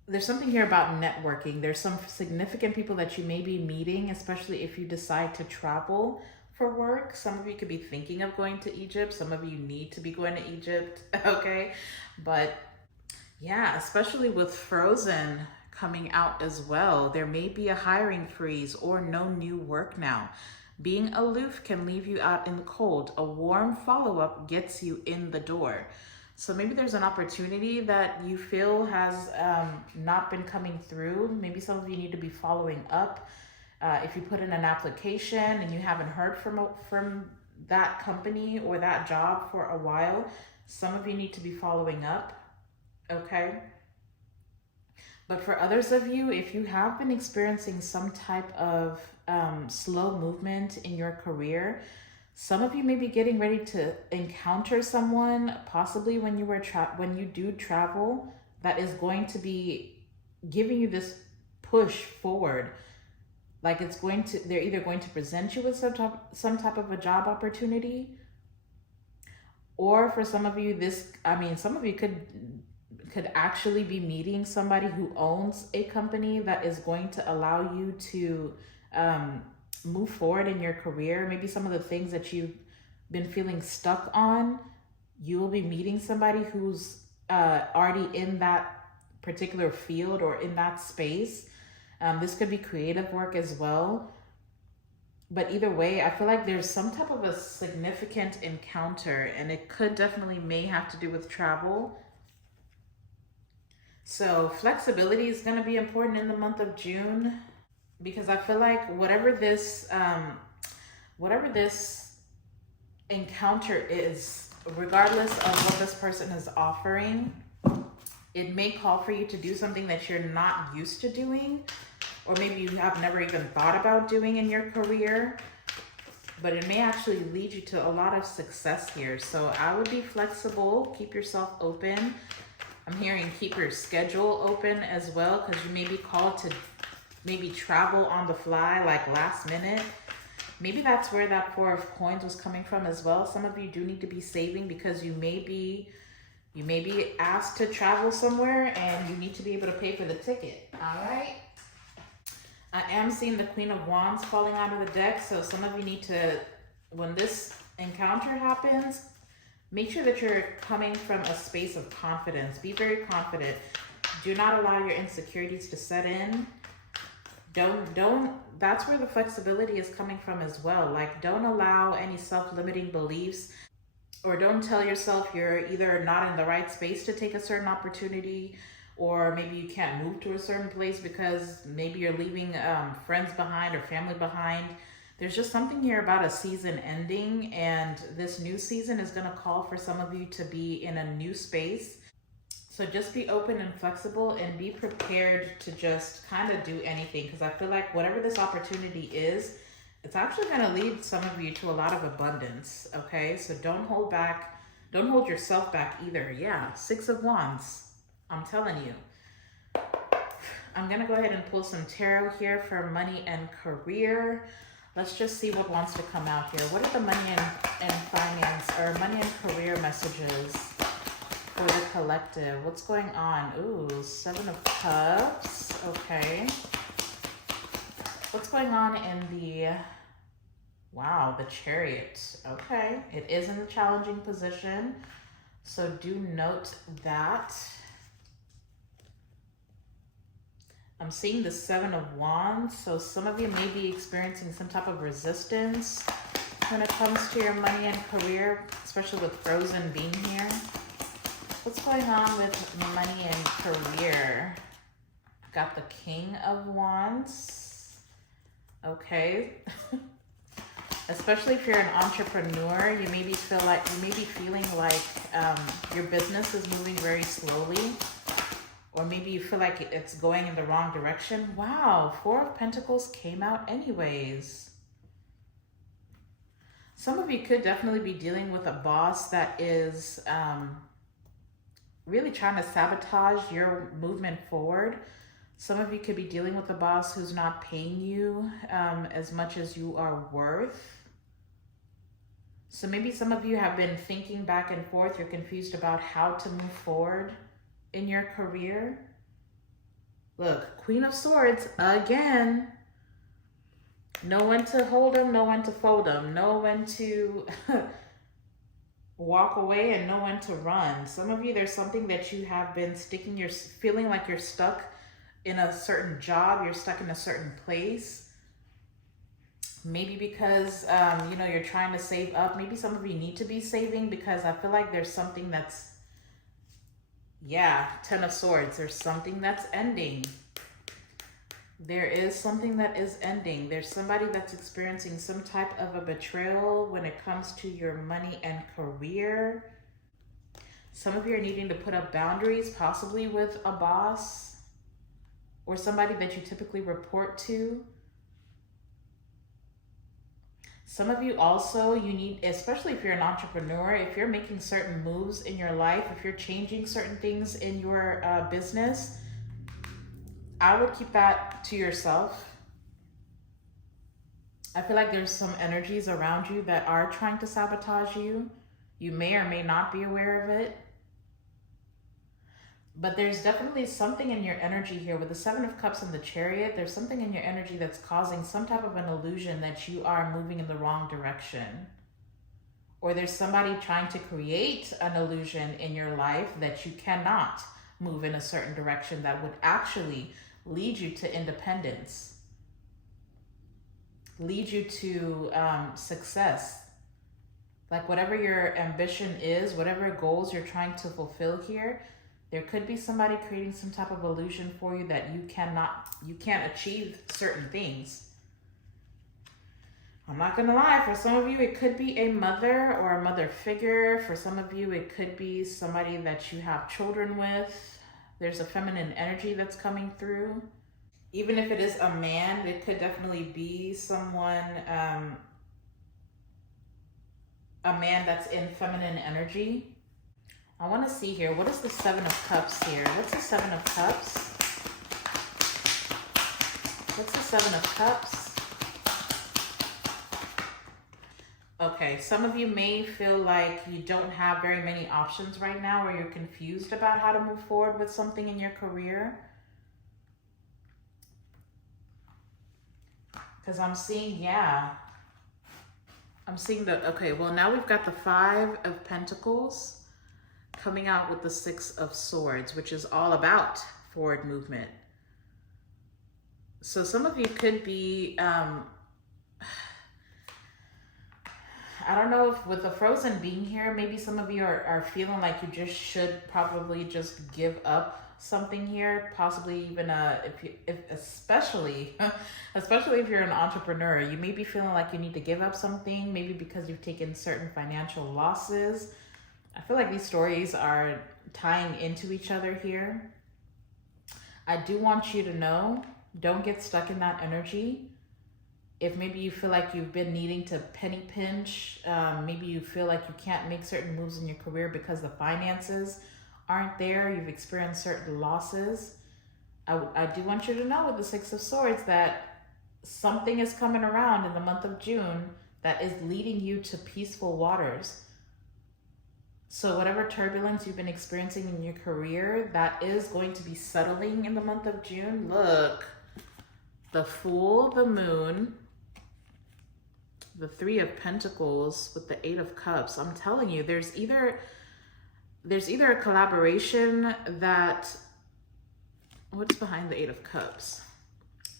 There's something here about networking. There's some significant people that you may be meeting, especially if you decide to travel for work. Some of you could be thinking of going to Egypt. Some of you need to be going to Egypt, okay? But yeah, especially with Frozen coming out as well, there may be a hiring freeze or no new work now. Being aloof can leave you out in the cold. A warm follow-up gets you in the door. So maybe there's an opportunity that you feel has not been coming through. Maybe some of you need to be following up. If you put in an application and you haven't heard from that company or that job for a while, some of you need to be following up, okay? But for others of you, if you have been experiencing some type of slow movement in your career, some of you may be getting ready to encounter someone, possibly when you do travel, that is going to be giving you this push forward. Like they're either going to present you with some type of a job opportunity, or for some of you, some of you could actually be meeting somebody who owns a company that is going to allow you to move forward in your career. Maybe some of the things that you've been feeling stuck on, you will be meeting somebody who's already in that particular field or in that space. This could be creative work as well. But either way, I feel like there's some type of a significant encounter, and it could definitely may have to do with travel. So flexibility is going to be important in the month of June, because I feel like whatever this encounter is, regardless of what this person is offering, it may call for you to do something that you're not used to doing, or maybe you have never even thought about doing in your career, but it may actually lead you to a lot of success here. So I would be flexible, keep yourself open. I'm hearing keep your schedule open as well, because you may be called to maybe travel on the fly, like last minute. Maybe that's where that Four of Coins was coming from as well. Some of you do need to be saving because you may be asked to travel somewhere and you need to be able to pay for the ticket. All right. I am seeing the Queen of Wands falling out of the deck. So some of you need to, when this encounter happens, make sure that you're coming from a space of confidence. Be very confident. Do not allow your insecurities to set in. That's where the flexibility is coming from as well. Like, don't allow any self-limiting beliefs, or don't tell yourself you're either not in the right space to take a certain opportunity, or maybe you can't move to a certain place because maybe you're leaving friends behind or family behind. There's just something here about a season ending, and this new season is going to call for some of you to be in a new space. So just be open and flexible and be prepared to just kind of do anything, because I feel like whatever this opportunity is, it's actually going to lead some of you to a lot of abundance, okay? So don't hold back. Don't hold yourself back either. Yeah, Six of Wands. I'm telling you. I'm going to go ahead and pull some tarot here for money and career. Let's just see what wants to come out here. What are the money and finance or money and career messages for the collective? What's going on? Ooh, Seven of Cups. Okay. What's going on in the, wow, the Chariot. Okay. It is in a challenging position, so do note that. I'm seeing the Seven of Wands, so some of you may be experiencing some type of resistance when it comes to your money and career, especially with Frozen being here. What's going on with money and career? I've got the King of Wands. Okay. Especially if you're an entrepreneur, you may be feeling like your business is moving very slowly. Or maybe you feel like it's going in the wrong direction. Wow, Four of Pentacles came out anyways. Some of you could definitely be dealing with a boss that is really trying to sabotage your movement forward. Some of you could be dealing with a boss who's not paying you as much as you are worth. So maybe some of you have been thinking back and forth. You're confused about how to move forward in your career. Look, Queen of Swords again. Know when to hold them, know when to fold them, know when to walk away and know when to run. Some of you, there's something that you have been feeling like you're stuck in a certain job, you're stuck in a certain place. Maybe because you're trying to save up. Maybe some of you need to be saving, because I feel like there's something that's, yeah, Ten of Swords. There's something that's ending. There is something that is ending. There's somebody that's experiencing some type of a betrayal when it comes to your money and career. Some of you are needing to put up boundaries, possibly with a boss or somebody that you typically report to. Some of you also, you need, especially if you're an entrepreneur, if you're making certain moves in your life, if you're changing certain things in your business, I would keep that to yourself. I feel like there's some energies around you that are trying to sabotage you. You may or may not be aware of it. But there's definitely something in your energy here with the Seven of Cups and the Chariot. There's something in your energy that's causing some type of an illusion that you are moving in the wrong direction. Or there's somebody trying to create an illusion in your life that you cannot move in a certain direction that would actually lead you to independence, lead you to success. Like whatever your ambition is, whatever goals you're trying to fulfill here, there could be somebody creating some type of illusion for you that you can't achieve certain things. I'm not gonna lie, for some of you, it could be a mother or a mother figure. For some of you, it could be somebody that you have children with. There's a feminine energy that's coming through. Even if it is a man, it could definitely be someone, a man that's in feminine energy. I want to see here, what is the Seven of Cups here? What's the Seven of Cups? What's the Seven of Cups? Okay, some of you may feel like you don't have very many options right now, or you're confused about how to move forward with something in your career. Because I'm seeing, yeah. I'm seeing okay, well, now we've got the 5 of Pentacles coming out with the 6 of Swords, which is all about forward movement. So some of you could be, I don't know if with the Frozen being here, maybe some of you are feeling like you just should probably just give up something here, possibly even especially if you're an entrepreneur, you may be feeling like you need to give up something, maybe because you've taken certain financial losses. I feel like these stories are tying into each other here. I do want you to know, don't get stuck in that energy. If maybe you feel like you've been needing to penny pinch, maybe you feel like you can't make certain moves in your career because the finances aren't there, you've experienced certain losses. I do want you to know with the 6 of Swords that something is coming around in the month of June that is leading you to peaceful waters. So whatever turbulence you've been experiencing in your career, that is going to be settling in the month of June. Look, the Fool, the Moon, the 3 of Pentacles with the 8 of Cups. I'm telling you, there's either a collaboration that, what's behind the 8 of Cups?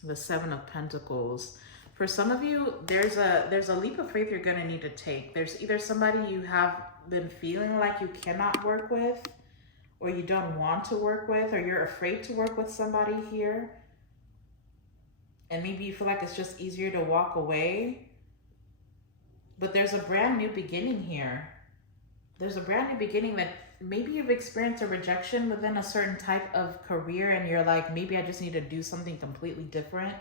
The 7 of Pentacles. For some of you, there's a leap of faith you're going to need to take. There's either somebody you have been feeling like you cannot work with, or you don't want to work with, or you're afraid to work with somebody here. And maybe you feel like it's just easier to walk away. But there's a brand new beginning here. There's a brand new beginning that maybe you've experienced a rejection within a certain type of career and you're like, maybe I just need to do something completely different.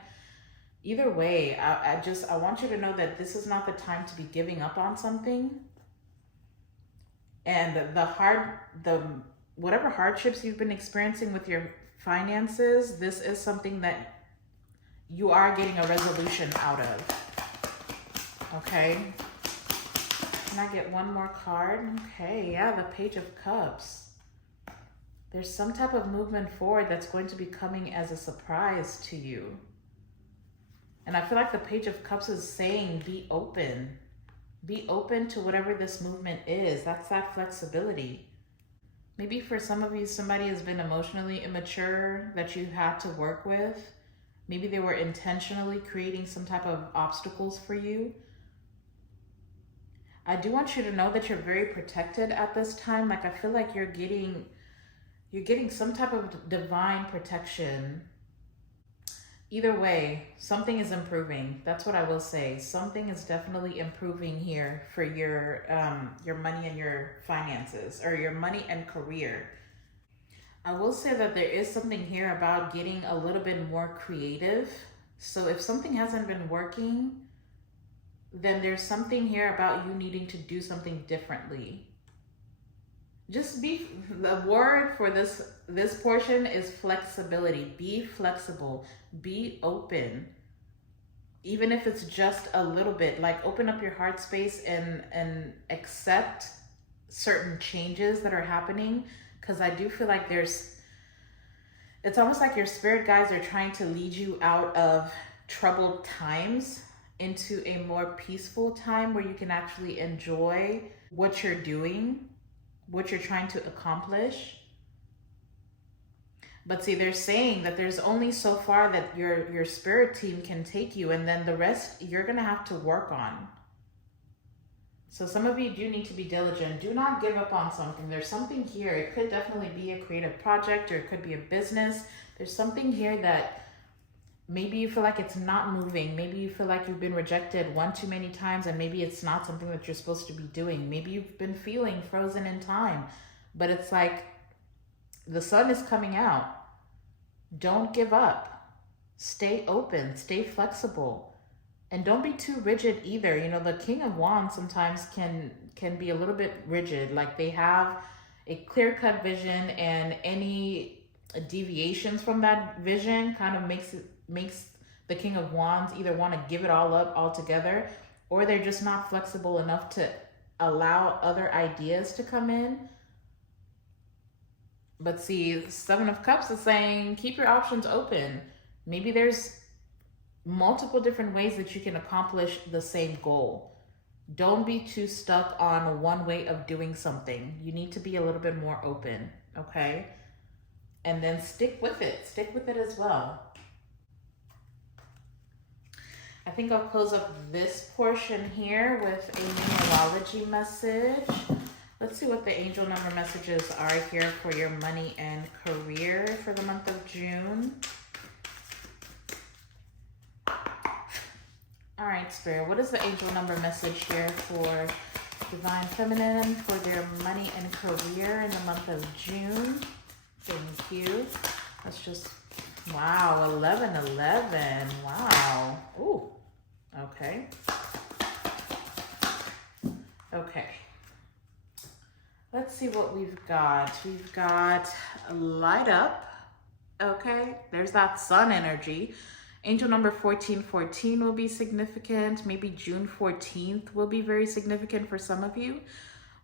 Either way, I want you to know that this is not the time to be giving up on something. And whatever hardships you've been experiencing with your finances, this is something that you are getting a resolution out of. Okay. Can I get one more card? Okay, yeah, the Page of Cups. There's some type of movement forward that's going to be coming as a surprise to you. And I feel like the Page of Cups is saying, be open. Be open to whatever this movement is. That's that flexibility. Maybe for some of you, somebody has been emotionally immature that you had to work with. Maybe they were intentionally creating some type of obstacles for you. I do want you to know that you're very protected at this time. Like, I feel like you're getting some type of divine protection. Either way, something is improving. That's what I will say. Something is definitely improving here for your money and your finances, or your money and career. I will say that there is something here about getting a little bit more creative. So if something hasn't been working, then there's something here about you needing to do something differently. The word for this portion is flexibility. Be flexible, be open. Even if it's just a little bit, like open up your heart space and accept certain changes that are happening. Because I do feel like it's almost like your spirit guides are trying to lead you out of troubled times into a more peaceful time where you can actually enjoy what you're doing, what you're trying to accomplish. But see, they're saying that there's only so far that your spirit team can take you, and then the rest you're going to have to work on. So some of you do need to be diligent. Do not give up on something. There's something here. It could definitely be a creative project, or it could be a business. There's something here that maybe you feel like it's not moving. Maybe you feel like you've been rejected one too many times, and maybe it's not something that you're supposed to be doing. Maybe you've been feeling frozen in time, but it's like the sun is coming out. Don't give up. Stay open, stay flexible. And don't be too rigid either. You know, the King of Wands sometimes can be a little bit rigid. Like, they have a clear-cut vision, and any deviations from that vision kind of makes the King of Wands either want to give it all up altogether, or they're just not flexible enough to allow other ideas to come in. But see, Seven of Cups is saying keep your options open. Maybe there's multiple different ways that you can accomplish the same goal. Don't be too stuck on one way of doing something. You need to be a little bit more open, okay? And then stick with it. Stick with it as well. I think I'll close up this portion here with a numerology message. Let's see what the angel number messages are here for your money and career for the month of June. All right, Spirit, what is the angel number message here for Divine Feminine for their money and career in the month of June? Thank you. Let's just, wow, 1111. Wow. Ooh, okay. Okay. Let's see what we've got. We've got light up. Okay, there's that sun energy. Angel number 1414 will be significant. Maybe June 14th will be very significant for some of you.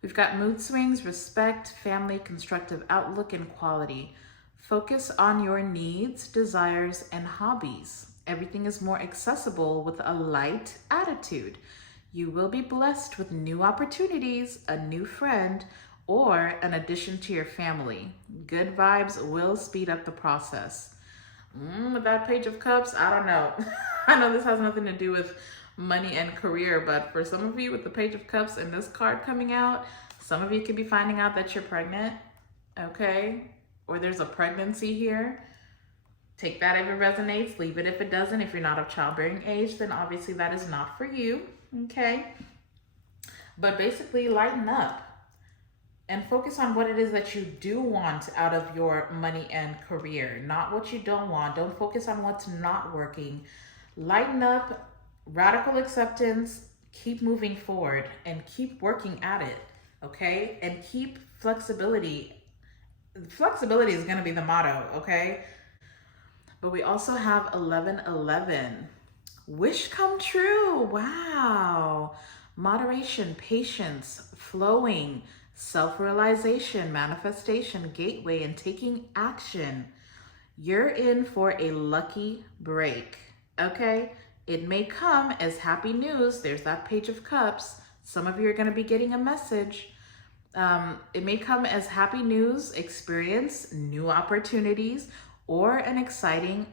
We've got mood swings, respect, family, constructive outlook, and quality. Focus on your needs, desires, and hobbies. Everything is more accessible with a light attitude. You will be blessed with new opportunities, a new friend, or an addition to your family. Good vibes will speed up the process. With that Page of Cups, I don't know. I know this has nothing to do with money and career, but for some of you with the Page of Cups and this card coming out, some of you could be finding out that you're pregnant, okay? Or there's a pregnancy here. Take that if it resonates, leave it if it doesn't. If you're not of childbearing age, then obviously that is not for you, okay? But basically lighten up and focus on what it is that you do want out of your money and career, not what you don't want. Don't focus on what's not working. Lighten up, radical acceptance, keep moving forward and keep working at it, okay? And keep flexibility. Flexibility is gonna be the motto, okay? But we also have 1111. Wish come true, wow. Moderation, patience, flowing, self-realization, manifestation, gateway, and taking action. You're in for a lucky break, okay? It may come as happy news. There's that Page of Cups. Some of you are going to be getting a message. It may come as happy news, experience, new opportunities, or an exciting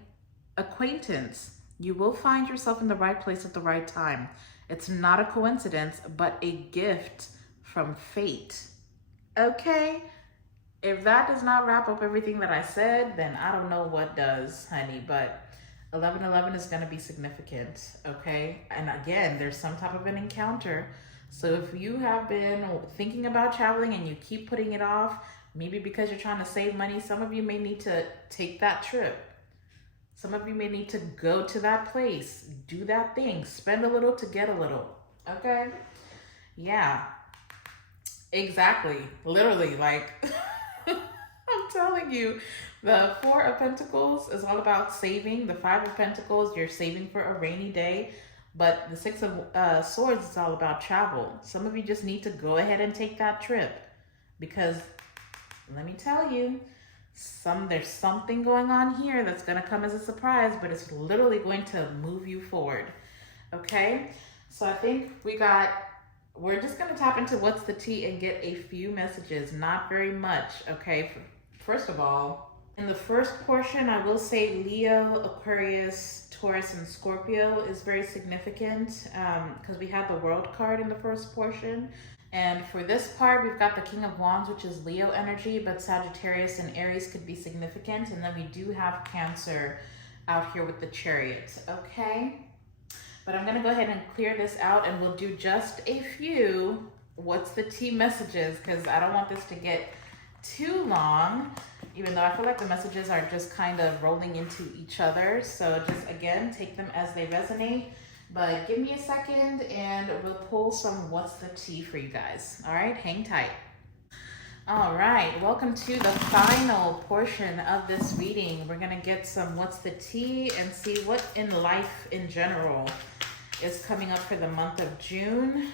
acquaintance. You will find yourself in the right place at the right time. It's not a coincidence, but a gift from fate. Okay, if that does not wrap up everything that I said, then I don't know what does, honey. But 1111 is going to be significant, okay? And again, there's some type of an encounter. So if you have been thinking about traveling and you keep putting it off, maybe because you're trying to save money, some of you may need to take that trip. Some of you may need to go to that place, do that thing, spend a little to get a little, okay? Yeah. Exactly. Literally, like, I'm telling you, the Four of Pentacles is all about saving. The Five of Pentacles, you're saving for a rainy day. But the Six of Swords is all about travel. Some of you just need to go ahead and take that trip. Because, let me tell you, there's something going on here that's going to come as a surprise, but it's literally going to move you forward. Okay? So I think we're just going to tap into what's the tea and get a few messages, not very much, okay? First of all, in the first portion, I will say Leo, Aquarius, Taurus, and Scorpio is very significant because we have the World card in the first portion. And for this part, we've got the King of Wands, which is Leo energy, but Sagittarius and Aries could be significant. And then we do have Cancer out here with the Chariot, okay? But I'm gonna go ahead and clear this out and we'll do just a few what's the tea messages because I don't want this to get too long, even though I feel like the messages are just kind of rolling into each other. So just, again, take them as they resonate. But give me a second and we'll pull some what's the tea for you guys. All right, hang tight. All right, welcome to the final portion of this reading. We're gonna get some what's the tea and see what in life in general is coming up for the month of June.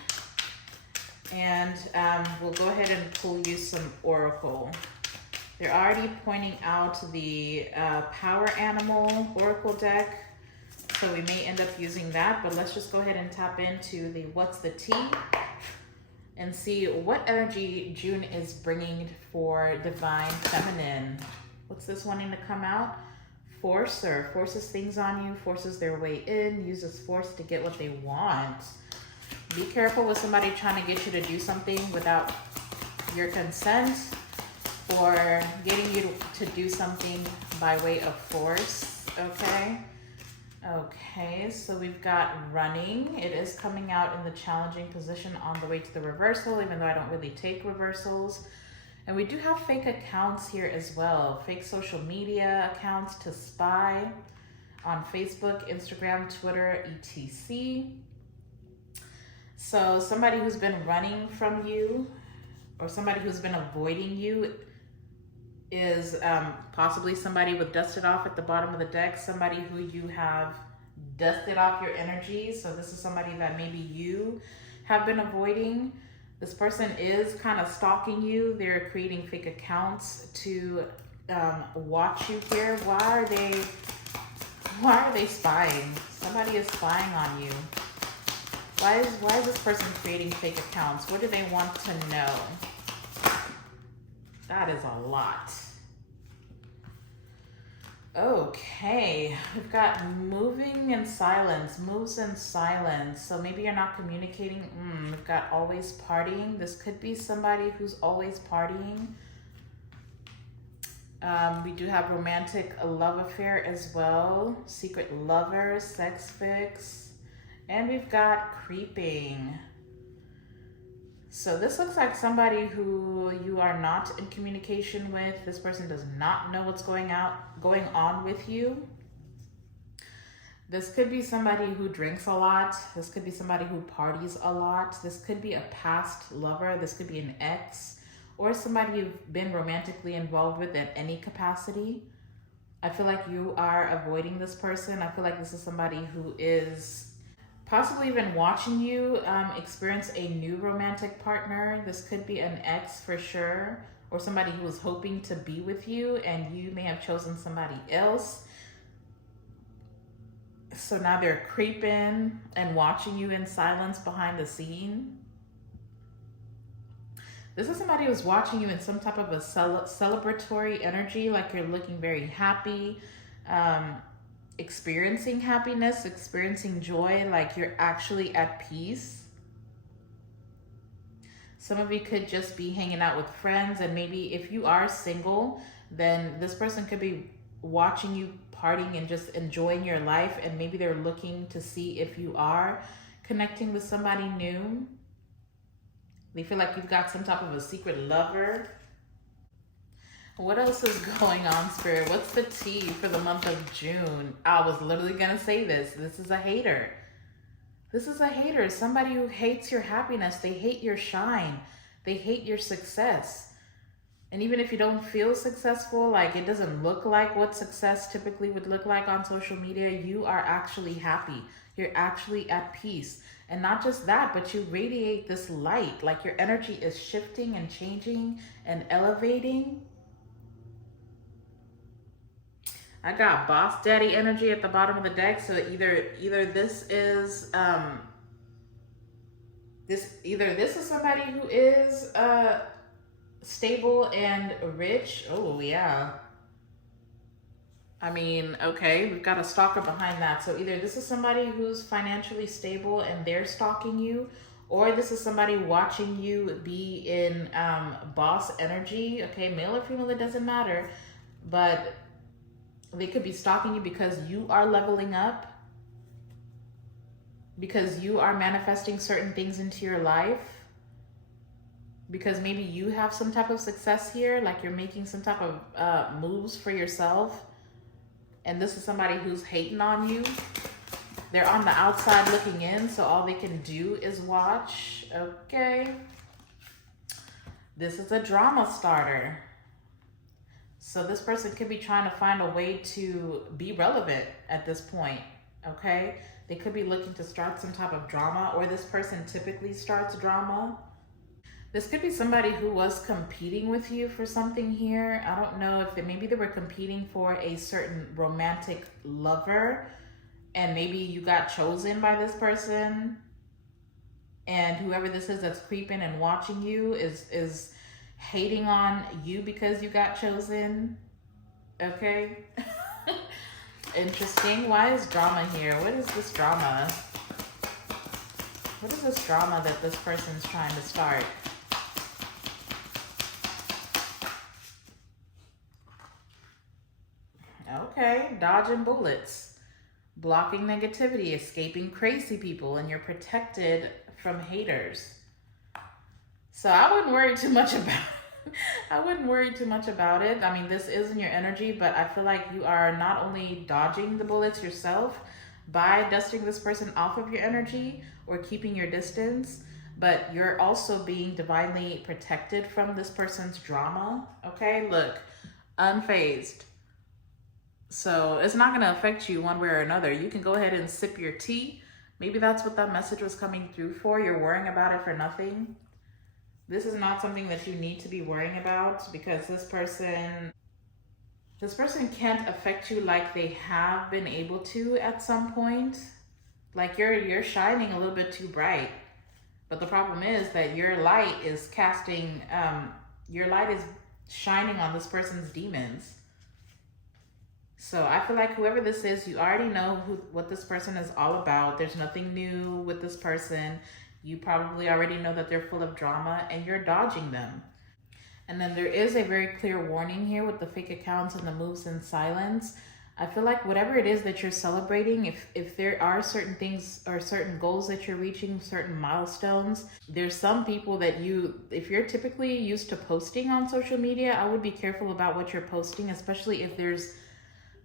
And we'll go ahead and pull you some oracle. They're already pointing out the power animal oracle deck. So we may end up using that, but let's just go ahead and tap into the what's the tea and see what energy June is bringing for divine feminine. What's this wanting to come out? Forcer, forces things on you, forces their way in, uses force to get what they want. Be careful with somebody trying to get you to do something without your consent, or getting you to do something by way of force, okay? Okay, so we've got running. It is coming out in the challenging position on the way to the reversal, even though I don't really take reversals. And we do have fake accounts here as well. Fake social media accounts to spy on Facebook, Instagram, Twitter, etc. So somebody who's been running from you or somebody who's been avoiding you is possibly somebody with dusted off at the bottom of the deck, somebody who you have dusted off your energy. So this is somebody that maybe you have been avoiding. This person is kind of stalking you. They're creating fake accounts to watch you here. Why are they spying? Somebody is spying on you. Why is this person creating fake accounts? What do they want to know? That is a lot. Okay, we've got moving in silence, moves in silence. So maybe you're not communicating. We've got always partying. This could be somebody who's always partying. We do have romantic love affair as well. Secret lover, sex fix. And we've got creeping. So this looks like somebody who you are not in communication with. This person does not know what's going on with you. This could be somebody who drinks a lot. This could be somebody who parties a lot. This could be a past lover. This could be an ex, or somebody you've been romantically involved with in any capacity. I feel like you are avoiding this person. I feel like this is somebody who is possibly even watching you experience a new romantic partner. This could be an ex for sure, or somebody who was hoping to be with you and you may have chosen somebody else. So now they're creeping and watching you in silence behind the scene. This is somebody who's watching you in some type of a celebratory energy, like you're looking very happy, experiencing happiness, experiencing joy, like you're actually at peace. Some of you could just be hanging out with friends, and maybe if you are single, then this person could be watching you partying and just enjoying your life, and maybe they're looking to see if you are connecting with somebody new. They feel like you've got some type of a secret lover. What else is going on, Spirit? What's the tea for the month of June? I was literally going to say this. This is a hater. This is a hater. Somebody who hates your happiness. They hate your shine. They hate your success. And even if you don't feel successful, like it doesn't look like what success typically would look like on social media, you are actually happy. You're actually at peace. And not just that, but you radiate this light. Like your energy is shifting and changing and elevating. I got boss daddy energy at the bottom of the deck. So either this is this is somebody who is stable and rich. Oh yeah. I mean, okay, we've got a stalker behind that. So either this is somebody who's financially stable and they're stalking you, or this is somebody watching you be in boss energy. Okay, male or female, it doesn't matter. But they could be stalking you because you are leveling up, because you are manifesting certain things into your life, because maybe you have some type of success here, like you're making some type of moves for yourself. And this is somebody who's hating on you. They're on the outside looking in, so all they can do is watch. Okay. This is a drama starter. So this person could be trying to find a way to be relevant at this point. okay? They could be looking to start some type of drama, or this person typically starts drama. This could be somebody who was competing with you for something here. I don't know if maybe they were competing for a certain romantic lover, and maybe you got chosen by this person, and whoever this is that's creeping and watching you is hating on you because you got chosen, okay? Interesting. Why is drama here? What is this drama? What is this drama that this person's trying to start? Okay, dodging bullets, blocking negativity, escaping crazy people, and you're protected from haters. So I wouldn't worry too much about I wouldn't worry too much about it. I mean, this is in your energy, but I feel like you are not only dodging the bullets yourself by dusting this person off of your energy or keeping your distance, but you're also being divinely protected from this person's drama. Okay, look, unfazed. So it's not going to affect you one way or another. You can go ahead and sip your tea. Maybe that's what that message was coming through for. You're worrying about it for nothing. This is not something that you need to be worrying about, because this person can't affect you like they have been able to at some point. Like you're shining a little bit too bright. But the problem is that your light is shining on this person's demons. So I feel like whoever this is, you already know what this person is all about. There's nothing new with this person. You probably already know that they're full of drama, and you're dodging them. And then there is a very clear warning here with the fake accounts and the moves in silence. I feel like whatever it is that you're celebrating, if there are certain things or certain goals that you're reaching, certain milestones, there's some people that if you're typically used to posting on social media, I would be careful about what you're posting, especially if there's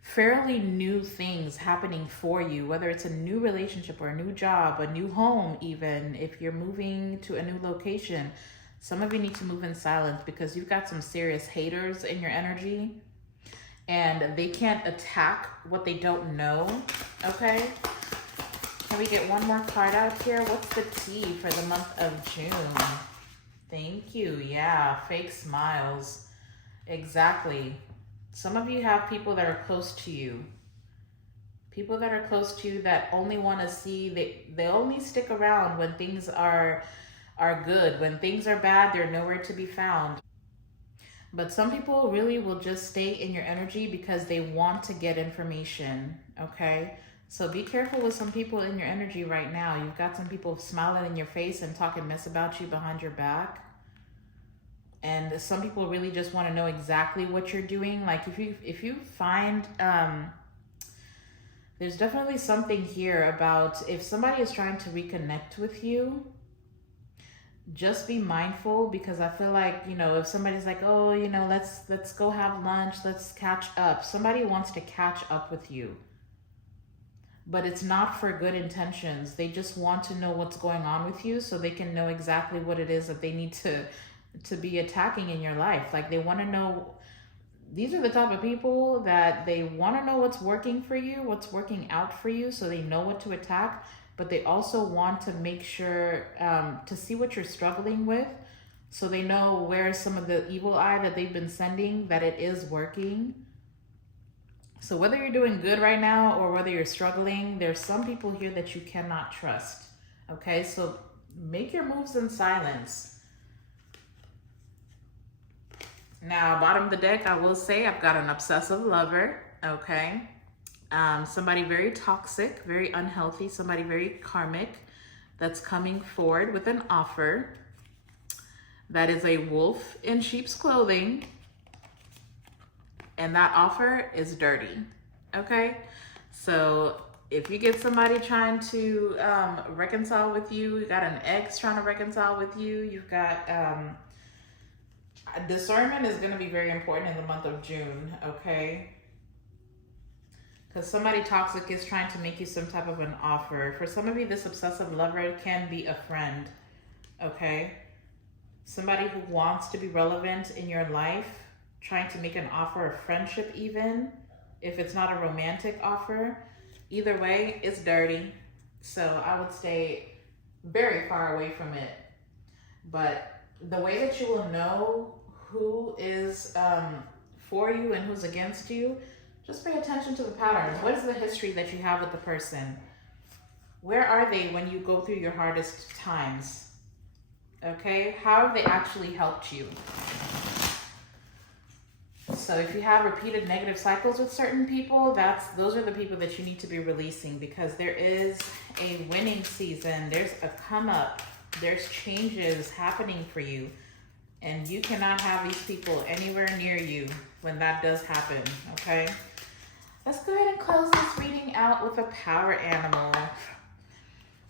fairly new things happening for you, whether it's a new relationship or a new job, a new home, even if you're moving to a new location. Some of you need to move in silence because you've got some serious haters in your energy, and they can't attack what they don't know, okay? Can we get one more card out here? What's the tea for the month of June? Thank you. Yeah, fake smiles. Exactly. Some of you have people that are close to you. People that are close to you that only want to see, they only stick around when things are good. When things are bad, they're nowhere to be found. But some people really will just stay in your energy because they want to get information, okay? So be careful with some people in your energy right now. You've got some people smiling in your face and talking mess about you behind your back. And some people really just want to know exactly what you're doing. Like if you find, there's definitely something here about if somebody is trying to reconnect with you, just be mindful, because I feel like, if somebody's like, oh, let's go have lunch, let's catch up. Somebody wants to catch up with you, but it's not for good intentions. They just want to know what's going on with you so they can know exactly what it is that they need to be attacking in your life. Like they want to know, these are the type of people that they want to know what's working for you, what's working out for you, so they know what to attack, but they also want to make sure to see what you're struggling with, so they know where some of the evil eye that they've been sending, that it is working. So whether you're doing good right now or whether you're struggling, there's some people here that you cannot trust, okay? So make your moves in silence. Now, bottom of the deck, I will say I've got an obsessive lover, okay? Somebody very toxic, very unhealthy, somebody very karmic that's coming forward with an offer that is a wolf in sheep's clothing, and that offer is dirty, okay? So if you get somebody trying to reconcile with you, you got an ex trying to reconcile with you, you've got... discernment is going to be very important in the month of June, okay? Because somebody toxic is trying to make you some type of an offer. For some of you, this obsessive lover can be a friend, okay? Somebody who wants to be relevant in your life, trying to make an offer of friendship even, if it's not a romantic offer. Either way, it's dirty. So I would stay very far away from it. But the way that you will know who is for you and who's against you, just pay attention to the patterns. What is the history that you have with the person? Where are they when you go through your hardest times? Okay, how have they actually helped you? So if you have repeated negative cycles with certain people, those are the people that you need to be releasing, because there is a winning season. There's a come up. There's changes happening for you. And you cannot have these people anywhere near you when that does happen, okay? Let's go ahead and close this reading out with a power animal.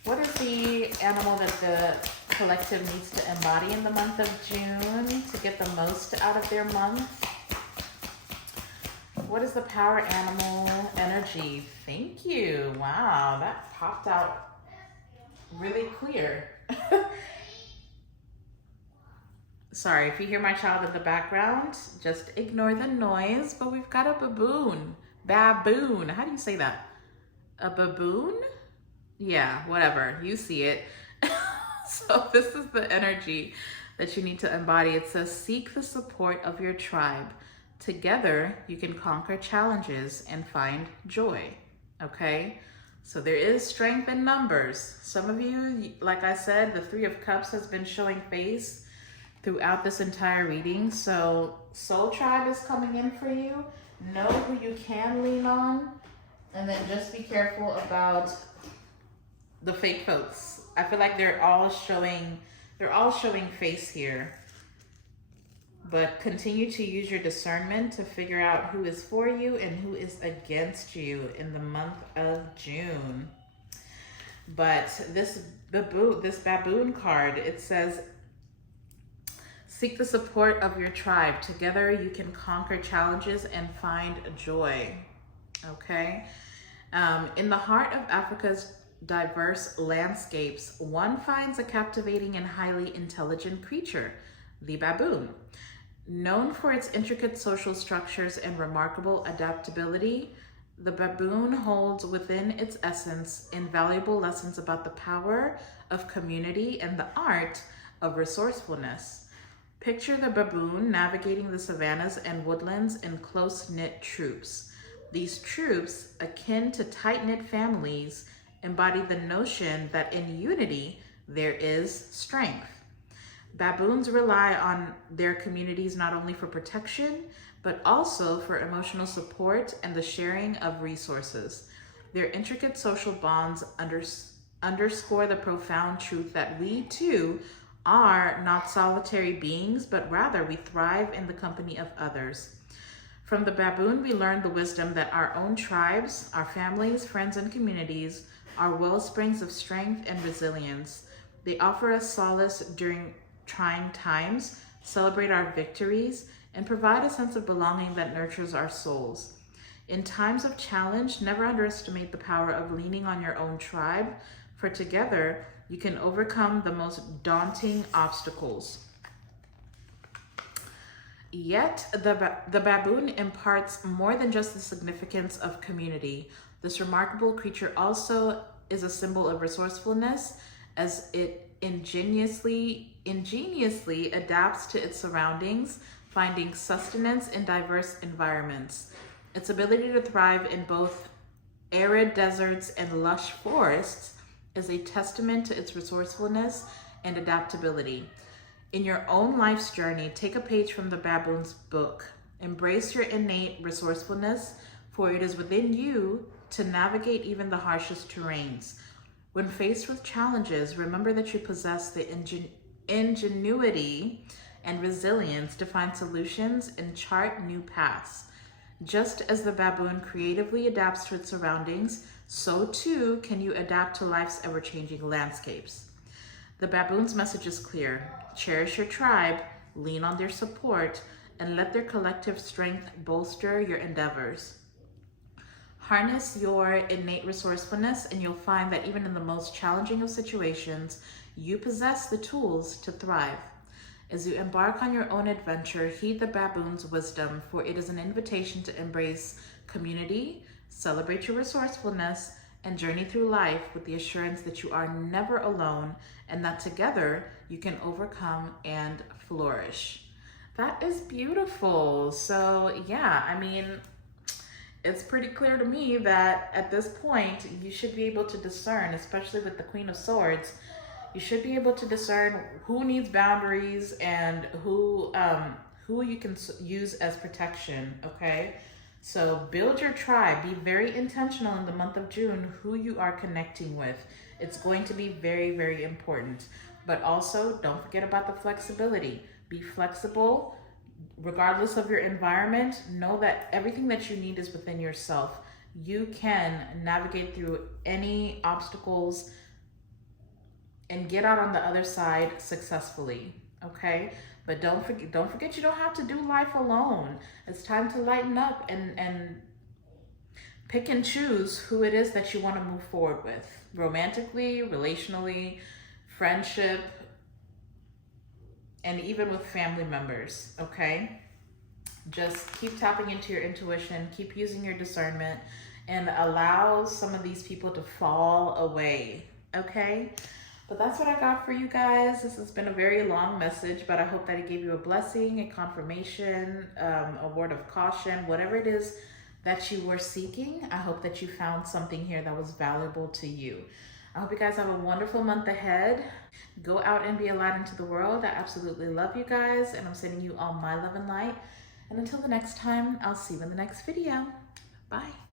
What is the animal that the collective needs to embody in the month of June to get the most out of their month? What is the power animal energy? Thank you. Wow, that popped out really clear. Sorry, if you hear my child in the background, just ignore the noise, but we've got a baboon. Baboon. How do you say that? A baboon? Yeah, whatever. You see it. So this is the energy that you need to embody. It says, seek the support of your tribe. Together, you can conquer challenges and find joy. Okay? So there is strength in numbers. Some of you, like I said, the Three of Cups has been showing face throughout this entire reading. So Soul Tribe is coming in for you. Know who you can lean on. And then just be careful about the fake folks. I feel like they're all showing face here. But continue to use your discernment to figure out who is for you and who is against you in the month of June. But this baboon card, it says, seek the support of your tribe. Together you can conquer challenges and find joy. Okay? In the heart of Africa's diverse landscapes, one finds a captivating and highly intelligent creature, the baboon. Known for its intricate social structures and remarkable adaptability, the baboon holds within its essence invaluable lessons about the power of community and the art of resourcefulness. Picture the baboon navigating the savannas and woodlands in close-knit troops. These troops, akin to tight-knit families, embody the notion that in unity there is strength. Baboons rely on their communities not only for protection, but also for emotional support and the sharing of resources. Their intricate social bonds underscore the profound truth that we too are not solitary beings, but rather we thrive in the company of others. From the baboon, we learn the wisdom that our own tribes, our families, friends, and communities are wellsprings of strength and resilience. They offer us solace during trying times, celebrate our victories, and provide a sense of belonging that nurtures our souls. In times of challenge, never underestimate the power of leaning on your own tribe, for together you can overcome the most daunting obstacles. Yet, the baboon imparts more than just the significance of community. This remarkable creature also is a symbol of resourcefulness, as it ingeniously adapts to its surroundings, finding sustenance in diverse environments. Its ability to thrive in both arid deserts and lush forests is a testament to its resourcefulness and adaptability. In your own life's journey, take a page from the baboon's book. Embrace your innate resourcefulness, for it is within you to navigate even the harshest terrains. When faced with challenges, remember that you possess the ingenuity and resilience to find solutions and chart new paths. Just as the baboon creatively adapts to its surroundings, so too can you adapt to life's ever-changing landscapes. The baboon's message is clear. Cherish your tribe, lean on their support, and let their collective strength bolster your endeavors. Harness your innate resourcefulness, and you'll find that even in the most challenging of situations, you possess the tools to thrive. As you embark on your own adventure, heed the baboon's wisdom, for it is an invitation to embrace community, Celebrate your resourcefulness and journey through life with the assurance that you are never alone and that together you can overcome and flourish. That is beautiful. So yeah, I mean, it's pretty clear to me that at this point you should be able to discern, especially with the Queen of Swords, you should be able to discern who needs boundaries and who you can use as protection, okay? So build your tribe. Be very intentional in the month of June who you are connecting with. It's going to be very, very important. But also, don't forget about the flexibility. Be flexible. Regardless of your environment, know that everything that you need is within yourself. You can navigate through any obstacles and get out on the other side successfully, okay? But don't forget you don't have to do life alone. It's time to lighten up and pick and choose who it is that you want to move forward with. Romantically, relationally, friendship, and even with family members, okay? Just keep tapping into your intuition, keep using your discernment, and allow some of these people to fall away, okay? But that's what I got for you guys. This has been a very long message, but I hope that it gave you a blessing, a confirmation, a word of caution, whatever it is that you were seeking. I hope that you found something here that was valuable to you. I hope you guys have a wonderful month ahead. Go out and be a light into the world. I absolutely love you guys, and I'm sending you all my love and light. And until the next time, I'll see you in the next video. Bye.